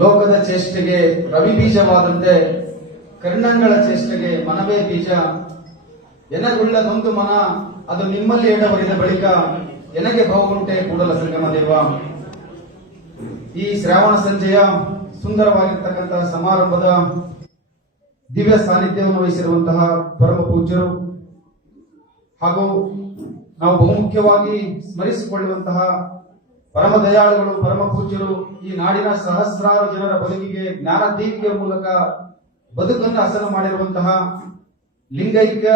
ಲೋಕದ ಚೇಷ್ಟೆಗೆ ರವಿ ಬೀಜವಾದಂತೆ ಕರ್ಣಂಗಳ ಚೇಷ್ಟೆಗೆ ಮನವೇ ಬೀಜ. ಎನಗುಳ್ಳದೊಂದು ಮನ ಅದು ನಿಮ್ಮಲ್ಲಿ ಎಡವರಿದ ಬಳಿಕ ಎನಗೆ ಭಾವವುಂಟೆ ಕೂಡಲ ಸಂಗಮ ದೇವ. ಈ ಶ್ರಾವಣ ಸಂಜೆಯ ಸುಂದರವಾಗಿರ್ತಕ್ಕಂತಹ ಸಮಾರಂಭದ ದಿವ್ಯ ಸಾನ್ನಿಧ್ಯವನ್ನು ವಹಿಸಿರುವಂತಹ ಪರಮ ಪೂಜ್ಯರು ಹಾಗೂ ನಾವು ಬಹುಮುಖ್ಯವಾಗಿ ಸ್ಮರಿಸಿಕೊಳ್ಳುವಂತಹ ಪರಮ ದಯಾಳುಗಳು, ಪರಮ ಪೂಜ್ಯರು ಈ ನಾಡಿನ ಸಹಸ್ರಾರು ಜನರ ಬದುಕಿಗೆ ಜ್ಞಾನ ದೀಪಿಕೆಯ ಮೂಲಕ ಬದುಕನ್ನು ಹಸನು ಮಾಡಿರುವಂತಹ ಲಿಂಗೈಕ್ಯ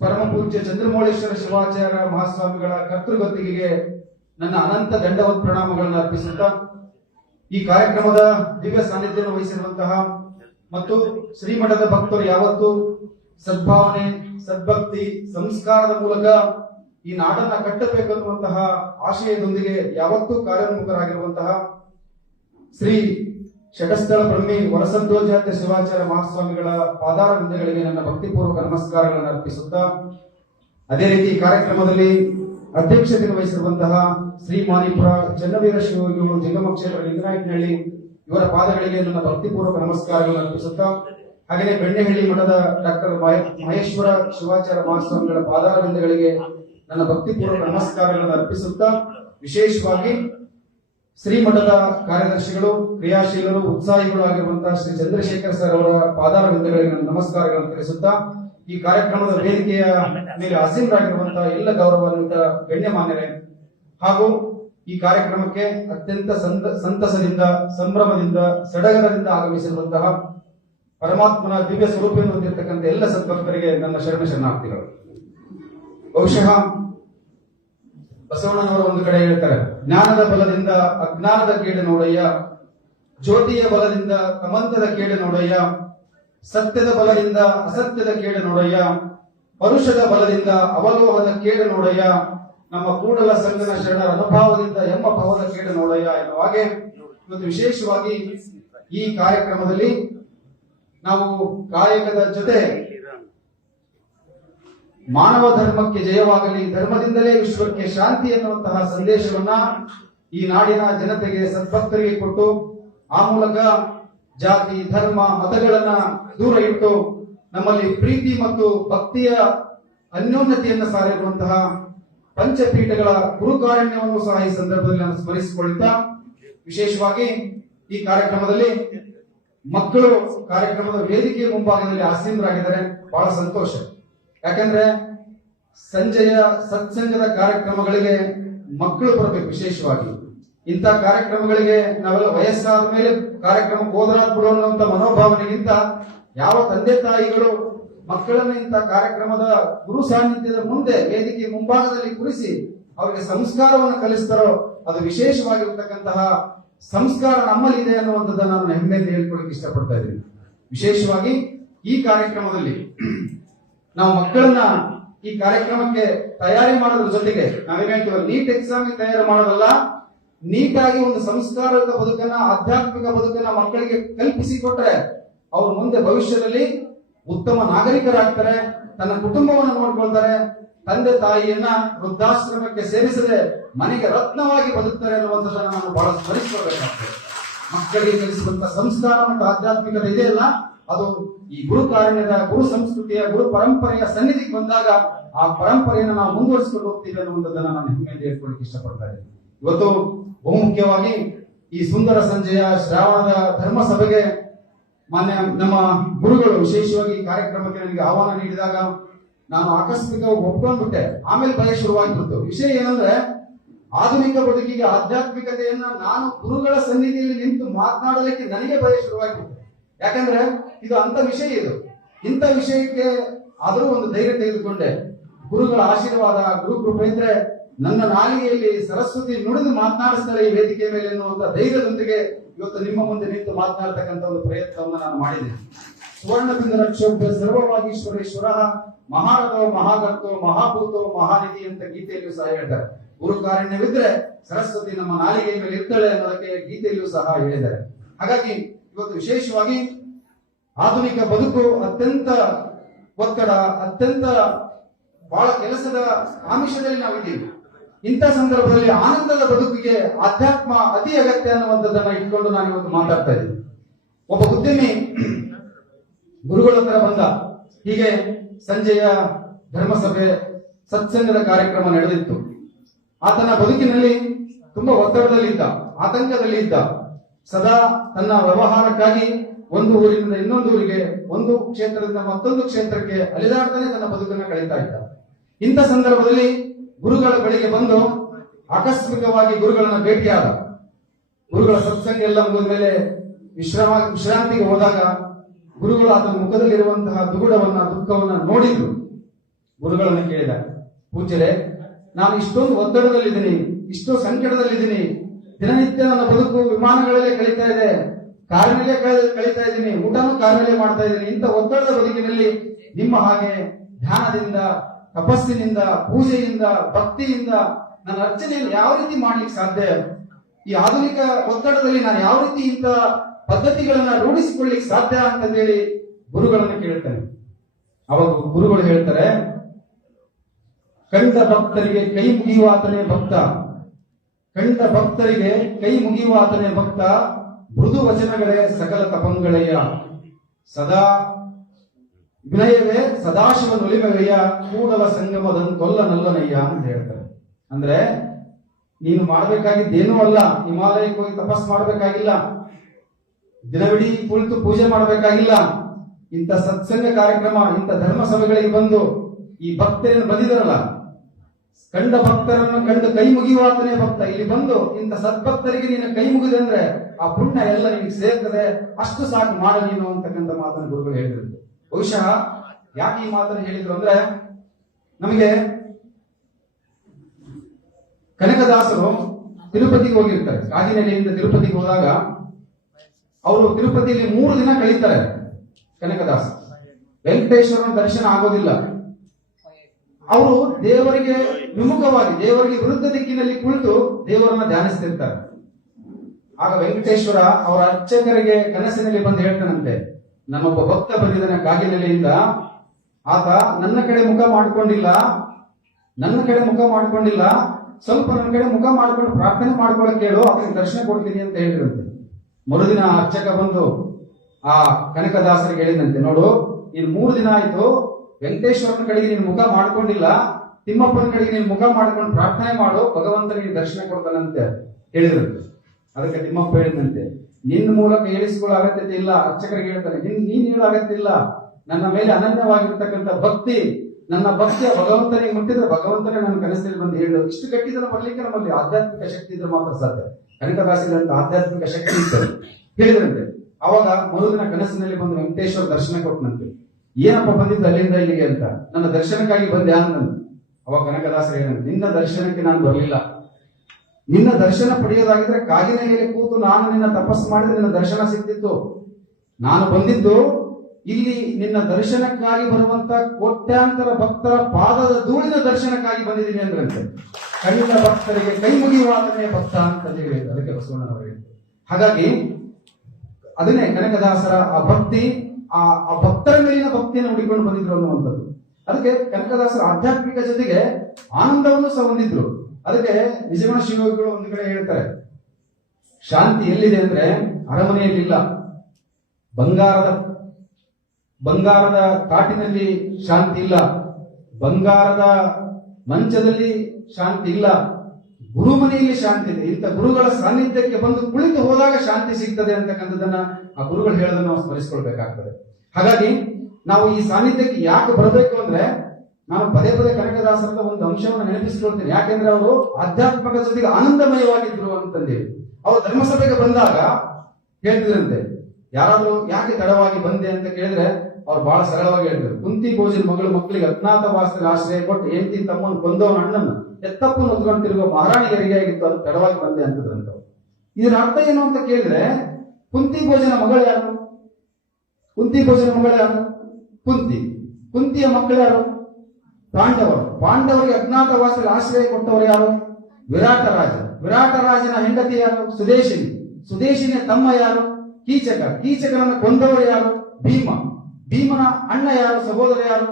ಪರಮ ಪೂಜ್ಯ ಚಂದ್ರಮೌಳೇಶ್ವರ ಶಿವಾಚಾರ್ಯ ಮಹಾಸ್ವಾಮಿಗಳ ಕರ್ತೃಗತ್ತಿಗೆ ನನ್ನ ಅನಂತ ದಂಡವತ್ ಪ್ರಣಾಮಗಳನ್ನು ಅರ್ಪಿಸುತ್ತಾ ಈ ಕಾರ್ಯಕ್ರಮದ ದಿವ್ಯ ಸಾನ್ನಿಧ್ಯವನ್ನು ವಹಿಸಿರುವಂತಹ ಮತ್ತು ಶ್ರೀಮಠದ ಭಕ್ತರು ಯಾವತ್ತೂ ಸದ್ಭಾವನೆ, ಸದ್ಭಕ್ತಿ, ಸಂಸ್ಕಾರದ ಮೂಲಕ ಈ ನಾಡನ್ನ ಕಟ್ಟಬೇಕನ್ನುವಂತಹ ಆಶಯದೊಂದಿಗೆ ಯಾವತ್ತೂ ಕಾರ್ಯೋನ್ಮುಖರಾಗಿರುವಂತಹ ಶ್ರೀ ಶಟಸ್ಥಳ ಬ್ರಹ್ಮಿ ವರಸದ್ವಜಾತ್ಯ ಶಿವಾಚಾರ್ಯ ಮಹಾಸ್ವಾಮಿಗಳ ಪಾದಾರ ವೃಂದಗಳಿಗೆ ನನ್ನ ಭಕ್ತಿಪೂರ್ವಕ ನಮಸ್ಕಾರಗಳನ್ನು ಅರ್ಪಿಸುತ್ತಾ ಅದೇ ರೀತಿ ಕಾರ್ಯಕ್ರಮದಲ್ಲಿ ಅಧ್ಯಕ್ಷತೆ ವಹಿಸಿರುವಂತಹ ಶ್ರೀ ಮಾನಿಪುರ ಚನ್ನವೀರ ಶಿವಯೋಗಿಗಳು ಜಂಗಮ ಕ್ಷೇತ್ರ ಲಿಂಗನಾಯಕನಹಳ್ಳಿ ಇವರ ಪಾದಗಳಿಗೆ ನನ್ನ ಭಕ್ತಿಪೂರ್ವಕ ನಮಸ್ಕಾರಗಳನ್ನು ಅರ್ಪಿಸುತ್ತಾ ಹಾಗೆಯೇ ಬೆಣ್ಣೆಹಳ್ಳಿ ಮಠದ ಡಾಕ್ಟರ್ ಮಹೇಶ್ವರ ಶಿವಾಚಾರ್ಯ ಮಹಾಸ್ವಾಮಿಗಳ ಪಾದಾರ ವೃಂದಗಳಿಗೆ ನನ್ನ ಭಕ್ತಿಪೂರ್ವಕ ನಮಸ್ಕಾರಗಳನ್ನು ಅರ್ಪಿಸುತ್ತಾ ವಿಶೇಷವಾಗಿ ಶ್ರೀಮಠದ ಕಾರ್ಯದರ್ಶಿಗಳು, ಕ್ರಿಯಾಶೀಲರು, ಉತ್ಸಾಹಿಗಳು ಆಗಿರುವಂತಹ ಶ್ರೀ ಚಂದ್ರಶೇಖರ್ ಸರ್ ಅವರ ಪಾದಾರ ವೃಂದಗಳಿಗೆ ನನ್ನ ನಮಸ್ಕಾರಗಳನ್ನು ತಿಳಿಸುತ್ತಾ ಈ ಕಾರ್ಯಕ್ರಮದ ವೇದಿಕೆಯ ಮೇಲೆ ಆಸೀನರಾಗಿರುವಂತಹ ಎಲ್ಲ ಗೌರವಾನ್ವಿತ ಗಣ್ಯಮಾನ್ಯರೇ ಹಾಗೂ ಈ ಕಾರ್ಯಕ್ರಮಕ್ಕೆ ಅತ್ಯಂತ ಸಂತಸದಿಂದ, ಸಂಭ್ರಮದಿಂದ, ಸಡಗರದಿಂದ ಆಗಮಿಸಿರುವಂತಹ ಪರಮಾತ್ಮನ ದಿವ್ಯ ಸ್ವರೂಪವನ್ನು ಹೊಂದಿರತಕ್ಕಂಥ ಎಲ್ಲ ಸದ್ಭಕ್ತರಿಗೆ ನನ್ನ ಶರಣಾರ್ಥಿಗಳು. ಬಹುಶಃ ಬಸವಣ್ಣನವರು ಒಂದು ಕಡೆ ಹೇಳ್ತಾರೆ, ಜ್ಞಾನದ ಬಲದಿಂದ ಅಜ್ಞಾನದ ಕೇಡು ನೋಡಯ್ಯ, ಜ್ಯೋತಿಯ ಬಲದಿಂದ ಕಮಂತದ ಕೇಡು ನೋಡಯ್ಯ, ಸತ್ಯದ ಬಲದಿಂದ ಅಸತ್ಯದ ಕೇಡು ನೋಡಯ್ಯ, ಪರುಷದ ಬಲದಿಂದ ಅವಲೋಹದ ಕೇಡು ನೋಡಯ್ಯ, ನಮ್ಮ ಕೂಡಲ ಸಂಗನ ಶರಣರ ಅನುಭಾವದಿಂದ ಎಂಬ ಭಾವದ ಕೇಡು ನೋಡಯ್ಯ ಎನ್ನುವ ಹಾಗೆ ಇವತ್ತು ವಿಶೇಷವಾಗಿ ಈ ಕಾರ್ಯಕ್ರಮದಲ್ಲಿ ನಾವು ಕಾಯಕದ ಜೊತೆ ಮಾನವ ಧರ್ಮಕ್ಕೆ ಜಯವಾಗಲಿ, ಧರ್ಮದಿಂದಲೇ ವಿಶ್ವಕ್ಕೆ ಶಾಂತಿ ಎನ್ನುವಂತಹ ಸಂದೇಶವನ್ನ ಈ ನಾಡಿನ ಜನತೆಗೆ, ಸದ್ಭಕ್ತರಿಗೆ ಕೊಟ್ಟು ಆ ಮೂಲಕ ಜಾತಿ, ಧರ್ಮ, ಮತಗಳನ್ನ ದೂರ ಇಟ್ಟು ನಮ್ಮಲ್ಲಿ ಪ್ರೀತಿ ಮತ್ತು ಭಕ್ತಿಯ ಅನ್ಯೋನ್ಯತೆಯನ್ನು ಸಾರಿರುವಂತಹ ಪಂಚಪೀಠಗಳ ಗುರುಕಾರಣ್ಯವನ್ನು ಸಹ ಈ ಸಂದರ್ಭದಲ್ಲಿ ನಾನು ಸ್ಮರಿಸಿಕೊಳ್ಳುತ್ತಾ ವಿಶೇಷವಾಗಿ ಈ ಕಾರ್ಯಕ್ರಮದಲ್ಲಿ ಮಕ್ಕಳು ಕಾರ್ಯಕ್ರಮದ ವೇದಿಕೆಯ ಮುಂಭಾಗದಲ್ಲಿ ಆಸೀನರಾಗಿದ್ದಾರೆ. ಬಹಳ ಸಂತೋಷ. ಯಾಕಂದ್ರೆ ಸಂಜೆಯ ಸತ್ಸಂಗದ ಕಾರ್ಯಕ್ರಮಗಳಿಗೆ ಮಕ್ಕಳು ಬರಬೇಕು. ವಿಶೇಷವಾಗಿ ಇಂಥ ಕಾರ್ಯಕ್ರಮಗಳಿಗೆ ನಾವೆಲ್ಲ ವಯಸ್ಸಾದ ಮೇಲೆ ಕಾರ್ಯಕ್ರಮಕ್ಕೆ ಹೋದ್ರಾದ್ ಬಿಡು ಅನ್ನುವಂತ ಮನೋಭಾವನೆಗಿಂತ ಯಾವ ತಂದೆ ತಾಯಿಗಳು ಮಕ್ಕಳನ್ನು ಇಂಥ ಕಾರ್ಯಕ್ರಮದ ಗುರು ಸಾನ್ನಿಧ್ಯದ ಮುಂದೆ ವೇದಿಕೆ ಮುಂಭಾಗದಲ್ಲಿ ಕುರಿಸಿ ಅವರಿಗೆ ಸಂಸ್ಕಾರವನ್ನು ಕಲಿಸ್ತಾರೋ ಅದು ವಿಶೇಷವಾಗಿರ್ತಕ್ಕಂತಹ ಸಂಸ್ಕಾರ ನಮ್ಮಲ್ಲಿ ಇದೆ ಅನ್ನುವಂಥದ್ದನ್ನು ನಾನು ಹೆಮ್ಮೆಯಿಂದ ಹೇಳ್ಕೊಳ್ಳಿಕ್ಕೆ ಇಷ್ಟಪಡ್ತಾ ಇದ್ದೀನಿ. ವಿಶೇಷವಾಗಿ ಈ ಕಾರ್ಯಕ್ರಮದಲ್ಲಿ ನಾವು ಮಕ್ಕಳನ್ನ ಈ ಕಾರ್ಯಕ್ರಮಕ್ಕೆ ತಯಾರಿ ಮಾಡೋದ್ರ ಜೊತೆಗೆ ನಾವೇನ್ ಹೇಳ್ತೀವಿ, ನೀಟ್ ಎಕ್ಸಾಮ್ ತಯಾರಿ ಮಾಡೋದಲ್ಲ, ನೀಟಾಗಿ ಒಂದು ಸಂಸ್ಕಾರಯುತ ಬದುಕನ್ನ, ಆಧ್ಯಾತ್ಮಿಕ ಬದುಕನ್ನ ಮಕ್ಕಳಿಗೆ ಕಲ್ಪಿಸಿಕೊಟ್ರೆ ಅವ್ರು ಮುಂದೆ ಭವಿಷ್ಯದಲ್ಲಿ ಉತ್ತಮ ನಾಗರಿಕರಾಗ್ತಾರೆ, ತನ್ನ ಕುಟುಂಬವನ್ನು ನೋಡ್ಕೊಳ್ತಾರೆ, ತಂದೆ ತಾಯಿಯನ್ನ ವೃದ್ಧಾಶ್ರಮಕ್ಕೆ ಸೇರಿಸದೆ ಮನೆಗೆ ರತ್ನವಾಗಿ ಬದುಕ್ತಾರೆ ಅನ್ನುವಂಥದ್ದನ್ನು ನಾನು ಬಹಳ ಸ್ಮರಿಸಿಕೊಳ್ಬೇಕಾಗ್ತದೆ. ಮಕ್ಕಳಿಗೆ ಕಲಿಸುವಂತ ಸಂಸ್ಕಾರ ಮತ್ತು ಆಧ್ಯಾತ್ಮಿಕತೆ ಇದೆಯಲ್ಲ, ಅದು ಈ ಗುರು ಕಾರಣ್ಯದ, ಗುರು ಸಂಸ್ಕೃತಿಯ, ಗುರು ಪರಂಪರೆಯ ಸನ್ನಿಧಿಗೆ ಬಂದಾಗ ಆ ಪರಂಪರೆಯನ್ನು ನಾವು ಮುಂದುವರಿಸಿಕೊಂಡು ಹೋಗ್ತೀವಿ ಅನ್ನುವಂಥದ್ದನ್ನು ನಾನು ಹೆಮ್ಮೆಯಿಂದ ಹೇಳ್ಕೊಳ್ಳಿಕ್ಕೆ ಇಷ್ಟಪಡ್ತಾ ಇದ್ದೀನಿ. ಇವತ್ತು ಬಹುಮುಖ್ಯವಾಗಿ ಈ ಸುಂದರ ಸಂಜೆಯ ಶ್ರಾವಣದ ಧರ್ಮ ಸಭೆಗೆ ಮಾನ್ಯ ನಮ್ಮ ಗುರುಗಳು ವಿಶೇಷವಾಗಿ ಕಾರ್ಯಕ್ರಮಕ್ಕೆ ನನಗೆ ಆಹ್ವಾನ ನೀಡಿದಾಗ ನಾನು ಆಕಸ್ಮಿಕವಾಗಿ ಒಪ್ಕೊಂಡ್ಬಿಟ್ಟೆ. ಆಮೇಲೆ ಭಯ ಶುರುವಾಗಿಬಿಡ್ತು. ವಿಷಯ ಏನಂದ್ರೆ, ಆಧುನಿಕ ಬದುಕಿಗೆ ಆಧ್ಯಾತ್ಮಿಕತೆಯನ್ನ ನಾನು ಗುರುಗಳ ಸನ್ನಿಧಿಯಲ್ಲಿ ನಿಂತು ಮಾತನಾಡಲಿಕ್ಕೆ ನನಗೆ ಭಯ ಶುರುವಾಗಿಬಿಡ್ತು. ಯಾಕಂದ್ರೆ ಇದು ಅಂತ ವಿಷಯ, ಇದು ಇಂಥ ವಿಷಯಕ್ಕೆ ಆದರೂ ಒಂದು ಧೈರ್ಯ ತೆಗೆದುಕೊಂಡೆ. ಗುರುಗಳ ಆಶೀರ್ವಾದ, ಗುರು ಕೃಪೆ ಇದ್ರೆ ನನ್ನ ನಾಲಿಗೆಯಲ್ಲಿ ಸರಸ್ವತಿ ನುಡಿದು ಮಾತನಾಡಿಸ್ತಾರೆ ಈ ವೇದಿಕೆ ಮೇಲೆ ಎನ್ನುವಂತ ಧೈರ್ಯದೊಂದಿಗೆ ಇವತ್ತು ನಿಮ್ಮ ಮುಂದೆ ನಿಂತು ಮಾತನಾಡ್ತಕ್ಕಂಥ ಒಂದು ಪ್ರಯತ್ನವನ್ನು ನಾನು ಮಾಡಿದ್ದೇನೆ. ಸುವರ್ಣಬಿಂದು ರಕ್ಷೋಭ್ಯ ಸರ್ವವಾಗೀಶ್ವರೇಶ್ವರ ಮಹಾರಥೋ ಮಹಾಗರ್ತೋ ಮಹಾಭೂತೋ ಮಹಾನಿಧಿ ಅಂತ ಗೀತೆಯಲ್ಲಿಯೂ ಸಹ ಹೇಳ್ತಾರೆ. ಗುರು ಕಾರಣ್ಯವಿದ್ರೆ ಸರಸ್ವತಿ ನಮ್ಮ ನಾಲಿಗೆಯ ಮೇಲೆ ಇರ್ತಾಳೆ ಅನ್ನೋದಕ್ಕೆ ಗೀತೆಯಲ್ಲಿಯೂ ಸಹ ಹೇಳಿದ್ದಾರೆ. ಹಾಗಾಗಿ ಇವತ್ತು ವಿಶೇಷವಾಗಿ ಆಧುನಿಕ ಬದುಕು ಅತ್ಯಂತ ಒತ್ತಡ, ಅತ್ಯಂತ ಬಹಳ ಕೆಲಸದ ಆಮಿಷದಲ್ಲಿ ನಾವಿದ್ದೀವಿ. ಇಂಥ ಸಂದರ್ಭದಲ್ಲಿ ಆನಂದದ ಬದುಕಿಗೆ ಅಧ್ಯಾತ್ಮ ಅತಿ ಅಗತ್ಯ ಅನ್ನುವಂಥದ್ದನ್ನ ಇಟ್ಕೊಂಡು ನಾನು ಇವತ್ತು ಮಾತಾಡ್ತಾ ಇದ್ದೀನಿ. ಒಬ್ಬ ಉದ್ಯಮಿ ಗುರುಗಳ ಹತ್ರ ಬಂದ. ಹೀಗೆ ಸಂಜೆಯ ಧರ್ಮಸಭೆ ಸತ್ಸಂಗದ ಕಾರ್ಯಕ್ರಮ ನಡೆದಿತ್ತು. ಆತನ ಬದುಕಿನಲ್ಲಿ ತುಂಬಾ ಒತ್ತಡದಲ್ಲಿದ್ದ, ಆತಂಕದಲ್ಲಿ ಇದ್ದ. ಸದಾ ತನ್ನ ವ್ಯವಹಾರಕ್ಕಾಗಿ ಒಂದು ಊರಿನಿಂದ ಇನ್ನೊಂದು ಊರಿಗೆ, ಒಂದು ಕ್ಷೇತ್ರದಿಂದ ಮತ್ತೊಂದು ಕ್ಷೇತ್ರಕ್ಕೆ ಅಲಿದಾಡ್ತಾನೆ ತನ್ನ ಬದುಕನ್ನು ಕಳೀತಾ ಇದ್ದ. ಇಂಥ ಸಂದರ್ಭದಲ್ಲಿ ಗುರುಗಳ ಬಳಿಗೆ ಬಂದು ಆಕಸ್ಮಿಕವಾಗಿ ಗುರುಗಳನ್ನ ಭೇಟಿಯಾದ. ಗುರುಗಳ ಸತ್ಸಂಗ ಎಲ್ಲ ಮುಗಿದ ಮೇಲೆ ವಿಶ್ರಾಂತಿಗೆ ಹೋದಾಗ ಗುರುಗಳು ಆತನ ಮುಖದಲ್ಲಿರುವಂತಹ ದುಗುಡವನ್ನ, ದುಃಖವನ್ನ ನೋಡಿದ್ರು. ಗುರುಗಳನ್ನ ಕೇಳಿದ, ಪೂಜ್ಯರೇ, ನಾನು ಇಷ್ಟೊಂದು ಒತ್ತಡದಲ್ಲಿದ್ದೀನಿ, ಇಷ್ಟೋ ಸಂಕಟದಲ್ಲಿದ್ದೀನಿ, ದಿನನಿತ್ಯ ನನ್ನ ಬದುಕು ವಿಮಾನಗಳಲ್ಲೇ ಕಳೀತಾ ಇದೆ, ಕಾರಿನಲ್ಲೇ ಕಳೀತಾ ಇದ್ದೀನಿ, ಊಟನೂ ಕಾರಿನಲ್ಲೇ ಮಾಡ್ತಾ ಇದ್ದೀನಿ. ಇಂಥ ಒತ್ತಡದ ಬದುಕಿನಲ್ಲಿ ನಿಮ್ಮ ಹಾಗೆ ಧ್ಯಾನದಿಂದ, ತಪಸ್ಸಿನಿಂದ, ಪೂಜೆಯಿಂದ, ಭಕ್ತಿಯಿಂದ ನನ್ನ ಅರ್ಚನೆಯನ್ನು ಯಾವ ರೀತಿ ಮಾಡ್ಲಿಕ್ಕೆ ಸಾಧ್ಯ? ಈ ಆಧುನಿಕ ಒತ್ತಡದಲ್ಲಿ ನಾನು ಯಾವ ರೀತಿ ಇಂಥ ಪದ್ಧತಿಗಳನ್ನ ರೂಢಿಸಿಕೊಳ್ಳಿಕ್ಕೆ ಸಾಧ್ಯ ಅಂತಂದೇಳಿ ಗುರುಗಳನ್ನ ಕೇಳ್ತಾನೆ. ಅವಾಗ ಗುರುಗಳು ಹೇಳ್ತಾರೆ, ಕಂಡ ಭಕ್ತರಿಗೆ ಕೈ ಮುಗಿಯುವಾತನೇ ಭಕ್ತ, ಕಂಡ ಭಕ್ತರಿಗೆ ಕೈ ಮುಗಿಯುವಾತನೇ ಭಕ್ತ, ಮೃದು ವಚನಗಳೇ ಸಕಲ ತಪಂಗಳೆಯ, ಸದಾ ವಿನಯವೇ ಸದಾಶಿವನೊಲಿಮೆಯ, ಕೂಡಲ ಸಂಗಮದಂತೊಲ್ಲ ನಲ್ಲನಯ್ಯ ಅಂತ ಹೇಳ್ತಾರೆ. ಅಂದ್ರೆ ನೀನು ಮಾಡಬೇಕಾಗಿದ್ದೇನೂ ಅಲ್ಲ, ಹಿಮಾಲಯಕ್ಕೆ ಹೋಗಿ ತಪಸ್ ಮಾಡಬೇಕಾಗಿಲ್ಲ, ದಿನವಿಡೀ ಕುಳಿತು ಪೂಜೆ ಮಾಡಬೇಕಾಗಿಲ್ಲ. ಇಂಥ ಸತ್ಸಂಗ ಕಾರ್ಯಕ್ರಮ, ಇಂಥ ಧರ್ಮ ಸಭೆಗಳಿಗೆ ಬಂದು ಈ ಭಕ್ತರನ್ನು ಬಂದಿದರಲ್ಲ, ಕಂಡ ಭಕ್ತರನ್ನು ಕಂಡು ಕೈ ಮುಗಿಯುವಾತನೇ ಭಕ್ತ. ಇಲ್ಲಿ ಬಂದು ಇಂಥ ಸದ್ಭಕ್ತರಿಗೆ ನೀನು ಕೈ ಮುಗಿದೆ ಅಂದ್ರೆ ಆ ಪುಣ್ಯ ಎಲ್ಲ ನಿನಗೆ ಸೇರ್ತದೆ, ಅಷ್ಟು ಸಾಕು ಮಾಡ ನೀನು ಅಂತಕ್ಕಂಥ ಮಾತನ್ನು ಗುರುಗಳು ಹೇಳಿದ್ರು. ಬಹುಶಃ ಯಾಕೆ ಈ ಮಾತನ್ನು ಹೇಳಿದ್ರು ಅಂದ್ರೆ, ನಮಗೆ ಕನಕದಾಸರು ತಿರುಪತಿಗೆ ಹೋಗಿರ್ತಾರೆ. ಕಾಗಿನೆಲೆಯಿಂದ ತಿರುಪತಿಗೆ ಹೋದಾಗ ಅವರು ತಿರುಪತಿಯಲ್ಲಿ 3 ದಿನ ಕಳೀತಾರೆ. ಕನಕದಾಸ ವೆಂಕಟೇಶ್ವರನ ದರ್ಶನ ಆಗೋದಿಲ್ಲ. ಅವರು ದೇವರಿಗೆ ವಿಮುಖವಾಗಿ, ದೇವರಿಗೆ ವಿರುದ್ಧ ದಿಕ್ಕಿನಲ್ಲಿ ಕುಳಿತು ದೇವರನ್ನ ಧ್ಯಾನಿಸ್ತಿರ್ತಾರೆ. ಆಗ ವೆಂಕಟೇಶ್ವರ ಅವರ ಅರ್ಚಕರಿಗೆ ಕನಸಿನಲ್ಲಿ ಬಂದು ಹೇಳ್ತಾನಂತೆ, ನನ್ನೊಬ್ಬ ಭಕ್ತ ಬಂದಿದ್ದಾನೆ ಕಾಗಿನೆಲೆಯಿಂದ, ಆತ ನನ್ನ ಕಡೆ ಮುಖ ಮಾಡ್ಕೊಂಡಿಲ್ಲ, ಸ್ವಲ್ಪ ನನ್ನ ಕಡೆ ಮುಖ ಮಾಡ್ಕೊಂಡು ಪ್ರಾರ್ಥನೆ ಮಾಡ್ಕೊಳಕ್ ಕೇಳು, ಅವನಿಗೆ ದರ್ಶನ ಕೊಡ್ತೀನಿ ಅಂತ ಹೇಳಿರಂತೆ. ಮರುದಿನ ಅರ್ಚಕ ಬಂದು ಆ ಕನಕದಾಸರಿಗೆ ಹೇಳಿದಂತೆ, ನೋಡು, ಇನ್ನು 3 ದಿನ ಆಯ್ತು, ವೆಂಕಟೇಶ್ವರನ ಕಡೆಗೆ ನೀನು ಮುಖ ಮಾಡ್ಕೊಂಡಿಲ್ಲ, ತಿಮ್ಮಪ್ಪನ ಕಡೆಗೆ ನೀನು ಮುಖ ಮಾಡ್ಕೊಂಡು ಪ್ರಾರ್ಥನೆ ಮಾಡು, ಭಗವಂತನಿಗೆ ದರ್ಶನ ಕೊಡ್ತಾನಂತೆ ಹೇಳಿದ್ರಂತೆ. ಅದಕ್ಕೆ ತಿಮ್ಮಪ್ಪ ಹೇಳಿದಂತೆ, ನಿನ್ನ ಮೂಲಕ ಹೇಳಿಸಿಕೊಳ್ಳೋ ಅಗತ್ಯತೆ ಇಲ್ಲ. ಅರ್ಚಕರಿಗೆ ಹೇಳ್ತಾನೆ, ನೀನ್ ಹೇಳೋ ಅಗತ್ಯ ಇಲ್ಲ, ನನ್ನ ಮೇಲೆ ಅನನ್ಯವಾಗಿರ್ತಕ್ಕಂಥ ಭಕ್ತಿ, ನನ್ನ ಭಕ್ತಿಯ ಭಗವಂತನಿಗೆ ಮುಟ್ಟಿದ್ರೆ ಭಗವಂತನೇ ನನ್ನ ಕನಸಿನಲ್ಲಿ ಬಂದು ಹೇಳು. ಇಷ್ಟು ಗಟ್ಟಿದನ ಬರ್ಲಿಕ್ಕೆ ನಮ್ಮಲ್ಲಿ ಆಧ್ಯಾತ್ಮಿಕ ಶಕ್ತಿ ಇದ್ರೆ ಮಾತ್ರ ಸಾಧ್ಯ. ಕನಕದಾಸಿದಂತ ಆಧ್ಯಾತ್ಮಿಕ ಶಕ್ತಿ ಇತ್ತು ಹೇಳಿದ್ರಂತೆ. ಅವಾಗ ಮರುದಿನ ಕನಸಿನಲ್ಲಿ ಬಂದು ವೆಂಕಟೇಶ್ವರ ದರ್ಶನ ಕೊಟ್ಟನಂತೆ. ಏನಪ್ಪ ಬಂದಿದ್ದು ಅಲ್ಲಿಂದ ಇಲ್ಲಿಗೆ ಅಂತ, ನನ್ನ ದರ್ಶನಕ್ಕಾಗಿ ಬಂದೆ ಅನ್ನಂತ. ಅವಾಗ ಕನಕದಾಸರು ಏನಂತ, ನಿನ್ನ ದರ್ಶನಕ್ಕೆ ನಾನು ಬರಲಿಲ್ಲ, ನಿನ್ನ ದರ್ಶನ ಪಡೆಯೋದಾಗಿದ್ರೆ ಕಾಗಿನೆಲೆಯಲ್ಲಿ ಕೂತು ನಾನು ನಿನ್ನ ತಪಸ್ಸು ಮಾಡಿದ್ರೆ ನಿನ್ನ ದರ್ಶನ ಸಿಗ್ತಿತ್ತು. ನಾನು ಬಂದಿದ್ದು ಇಲ್ಲಿ ನಿನ್ನ ದರ್ಶನಕ್ಕಾಗಿ ಬರುವಂತ ಕೋಟ್ಯಾಂತರ ಭಕ್ತರ ಪಾದದ ಧೂಳಿನ ದರ್ಶನಕ್ಕಾಗಿ ಬಂದಿದ್ದೀನಿ ಅಂದ್ರಂತೆ. ಕಂಡ ಭಕ್ತರಿಗೆ ಕೈ ಮುಗಿಯುವಾತನೇ ಭಕ್ತ ಅಂತ ಹೇಳಿ ಅದಕ್ಕೆ ಬಸವಣ್ಣನವರು ಹೇಳಿದ್ರು. ಹಾಗಾಗಿ ಅದನ್ನೇ ಕನಕದಾಸರ ಆ ಭಕ್ತಿ, ಆ ಭಕ್ತರ ಮೇಲಿನ ಭಕ್ತಿಯನ್ನು ಹುಡಿಕೊಂಡು ಬಂದಿದ್ರು ಅನ್ನುವಂಥದ್ದು. ಅದಕ್ಕೆ ಕನಕದಾಸರ ಆಧ್ಯಾತ್ಮಿಕ ಜೊತೆಗೆ ಆನಂದವನ್ನು ಸಹ ಹೊಂದಿದ್ರು. ಅದಕ್ಕೆ ನಿಜಗುಣ ಶಿವಯೋಗಿಗಳು ಒಂದು ಕಡೆ ಹೇಳ್ತಾರೆ, ಶಾಂತಿ ಎಲ್ಲಿದೆ ಅಂದ್ರೆ ಅರಮನೆಯಲ್ಲಿಲ್ಲ, ಬಂಗಾರದ ಕಾಟಿನಲ್ಲಿ ಶಾಂತಿ ಇಲ್ಲ, ಬಂಗಾರದ ಮಂಚದಲ್ಲಿ ಶಾಂತಿ ಇಲ್ಲ, ಗುರುಮನೆಯಲ್ಲಿ ಶಾಂತಿ ಇದೆ. ಇಂಥ ಗುರುಗಳ ಸಾನ್ನಿಧ್ಯಕ್ಕೆ ಬಂದು ಕುಳಿತು ಹೋದಾಗ ಶಾಂತಿ ಸಿಗ್ತದೆ ಅಂತಕ್ಕಂಥದ್ದನ್ನ ಆ ಗುರುಗಳು ಹೇಳೋದನ್ನ ನಾವು ಸ್ಮರಿಸಿಕೊಳ್ಬೇಕಾಗ್ತದೆ. ಹಾಗಾಗಿ ನಾವು ಈ ಸಾನ್ನಿಧ್ಯಕ್ಕೆ ಯಾಕೆ ಬರಬೇಕು ಅಂದ್ರೆ, ನಾನು ಪದೇ ಪದೇ ಕನಕದಾಸರದ ಒಂದು ಅಂಶವನ್ನು ನೆನಪಿಸಿಕೊಳ್ತೇನೆ. ಯಾಕೆಂದ್ರೆ ಅವರು ಆಧ್ಯಾತ್ಮಿಕ ಜೊತೆಗೆ ಆನಂದಮಯವಾಗಿದ್ರು ಅಂತಂದೇಳಿ. ಅವರು ಧರ್ಮಸಭೆಗೆ ಬಂದಾಗ ಹೇಳ್ತಿದ್ರಂತೆ, ಯಾರಾದ್ರೂ ಯಾಕೆ ತಡವಾಗಿ ಬಂದೆ ಅಂತ ಕೇಳಿದ್ರೆ ಅವ್ರು ಬಹಳ ಸರಳವಾಗಿ ಹೇಳಿದ್ರು, ಕುಂತಿ ಭೋಜನ ಮಕ್ಕಳಿಗೆ ಅಜ್ಞಾತವಾಸದಲ್ಲಿ ಆಶ್ರಯ ಕೊಟ್ಟು ಹೆಂಡತಿ ತಮ್ಮನ್ನು ಕೊಂದವನ ಅಣ್ಣನ ಎತ್ತಪ್ಪನ್ನು ಹೊತ್ಕೊಂಡು ತಿರುಗೋ ಮಹಾರಾಣಿಗರಿಗೆ ಆಗಿತ್ತು, ಅದು ತಡವಾಗಿ ಬಂದೆ ಅಂತದ್ರಂತ. ಇದರ ಅರ್ಥ ಏನು ಅಂತ ಕೇಳಿದ್ರೆ, ಕುಂತಿ ಭೋಜನ ಮಗಳು ಯಾರು? ಕುಂತಿಯ ಮಕ್ಕಳು ಯಾರು? ಪಾಂಡವರಿಗೆ ಅಜ್ಞಾತವಾಸದಲ್ಲಿ ಆಶ್ರಯ ಕೊಟ್ಟವರು ಯಾರು? ವಿರಾಟ ರಾಜನ ಹೆಂಡತಿ ಯಾರು? ಸುದೇಶಿನಿಯ ತಮ್ಮ ಯಾರು? ಕೀಚಕನನ್ನು ಕೊಂದವರು ಯಾರು? ಭೀಮನ ಅಣ್ಣ ಯಾರು? ಸಹೋದರ ಯಾರು?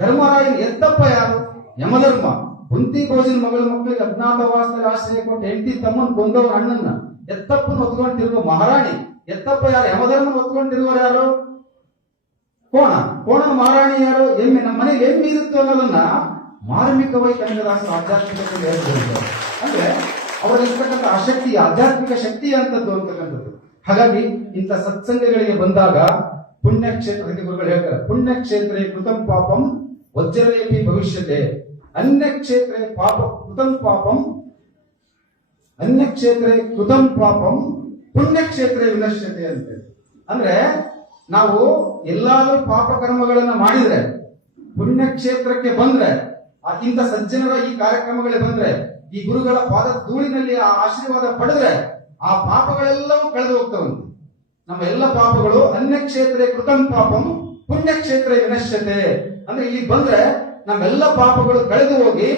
ಧರ್ಮರಾಯನ ಎತ್ತಪ್ಪ ಯಾರು? ಯಮಧರ್ಮ. ಕುಂತಿ ಭೋಜನ ಮಗಳ ಮಕ್ಕಳಿಗೆ ಅಜ್ಞಾತವಾಸದಲ್ಲಿ ಆಶ್ರಯ ಕೊಟ್ಟು ಹೆಂಡತಿ ತಮ್ಮನ್ ಕೊಂದವರ ಅಣ್ಣನ್ನ ಎತ್ತಪ್ಪನ ಹೊತ್ಕೊಂಡು ತಿರುಗೋ ಮಹಾರಾಣಿ. ಎತ್ತಪ್ಪ ಯಾರು? ಯಮಧರ್ಮನ ಹೊತ್ಕೊಂಡು ತಿರುಗೋರು ಯಾರು? ಕೋಣನ ಮಹಾರಾಣಿ ಯಾರು? ಎಮ್ಮೆ. ನಮ್ಮ ಮನೆಗೆ ಎಮ್ಮೆ ಇರುತ್ತೋ ಅನ್ನೋದನ್ನ ಮಾರ್ಮಿಕವಾಗಿ ಕನಕದಾಸರು ಆಧ್ಯಾತ್ಮಿಕತೆ ಹೇಳ್ತಾರೆ. ಅಂದ್ರೆ ಅವರಲ್ಲಿರ್ತಕ್ಕಂಥ ಆಸಕ್ತಿ, ಆಧ್ಯಾತ್ಮಿಕ ಶಕ್ತಿ ಅಂತದ್ದು ಅಂತಕ್ಕಂಥದ್ದು. ಹಾಗಾಗಿ ಇಂಥ ಸತ್ಸಂಗಗಳಿಗೆ ಬಂದಾಗ ಪುಣ್ಯಕ್ಷೇತ್ರ ಗುರುಗಳು ಹೇಳ್ತಾರೆ, ಪುಣ್ಯಕ್ಷೇತ್ರ ಕೃತಂ ಪಾಪಂ ವಜ್ರಲೇಪಿ ಭವಿಷ್ಯತೆ, ಅನ್ಯಕ್ಷೇತ್ರ ಪಾಪ ಕೃತಂ ಪಾಪಂ, ಅನ್ಯಕ್ಷೇತ್ರ ಕೃತಂ ಪಾಪಂ ಪುಣ್ಯಕ್ಷೇತ್ರ ವಿನಶ್ಯತೆ ಅಂತ. ಅಂದ್ರೆ ನಾವು ಎಲ್ಲಾದ್ರೂ ಪಾಪ ಕರ್ಮಗಳನ್ನ ಮಾಡಿದ್ರೆ ಪುಣ್ಯಕ್ಷೇತ್ರಕ್ಕೆ ಬಂದ್ರೆ, ಇಂಥ ಸಜ್ಜನರ ಈ ಕಾರ್ಯಕ್ರಮಗಳಿಗೆ ಬಂದ್ರೆ, ಈ ಗುರುಗಳ ಪಾದ ಧೂಳಿನಲ್ಲಿ ಆ ಆಶೀರ್ವಾದ ಪಡೆದ್ರೆ ಆ ಪಾಪಗಳೆಲ್ಲವೂ ಕಳೆದು ಹೋಗ್ತವಂತೆ. ನಮ್ಮ ಎಲ್ಲ ಪಾಪಗಳು ಅನ್ಯಕ್ಷೇತ್ರ ಕೃತಂ ಪಾಪಂ ಪುಣ್ಯಕ್ಷೇತ್ರ ವಿನಶ್ಯತೆ. ಅಂದ್ರೆ ಇಲ್ಲಿ ಬಂದ್ರೆ ನಮ್ಮೆಲ್ಲ ಪಾಪಗಳು ಕಳೆದು ಹೋಗಿ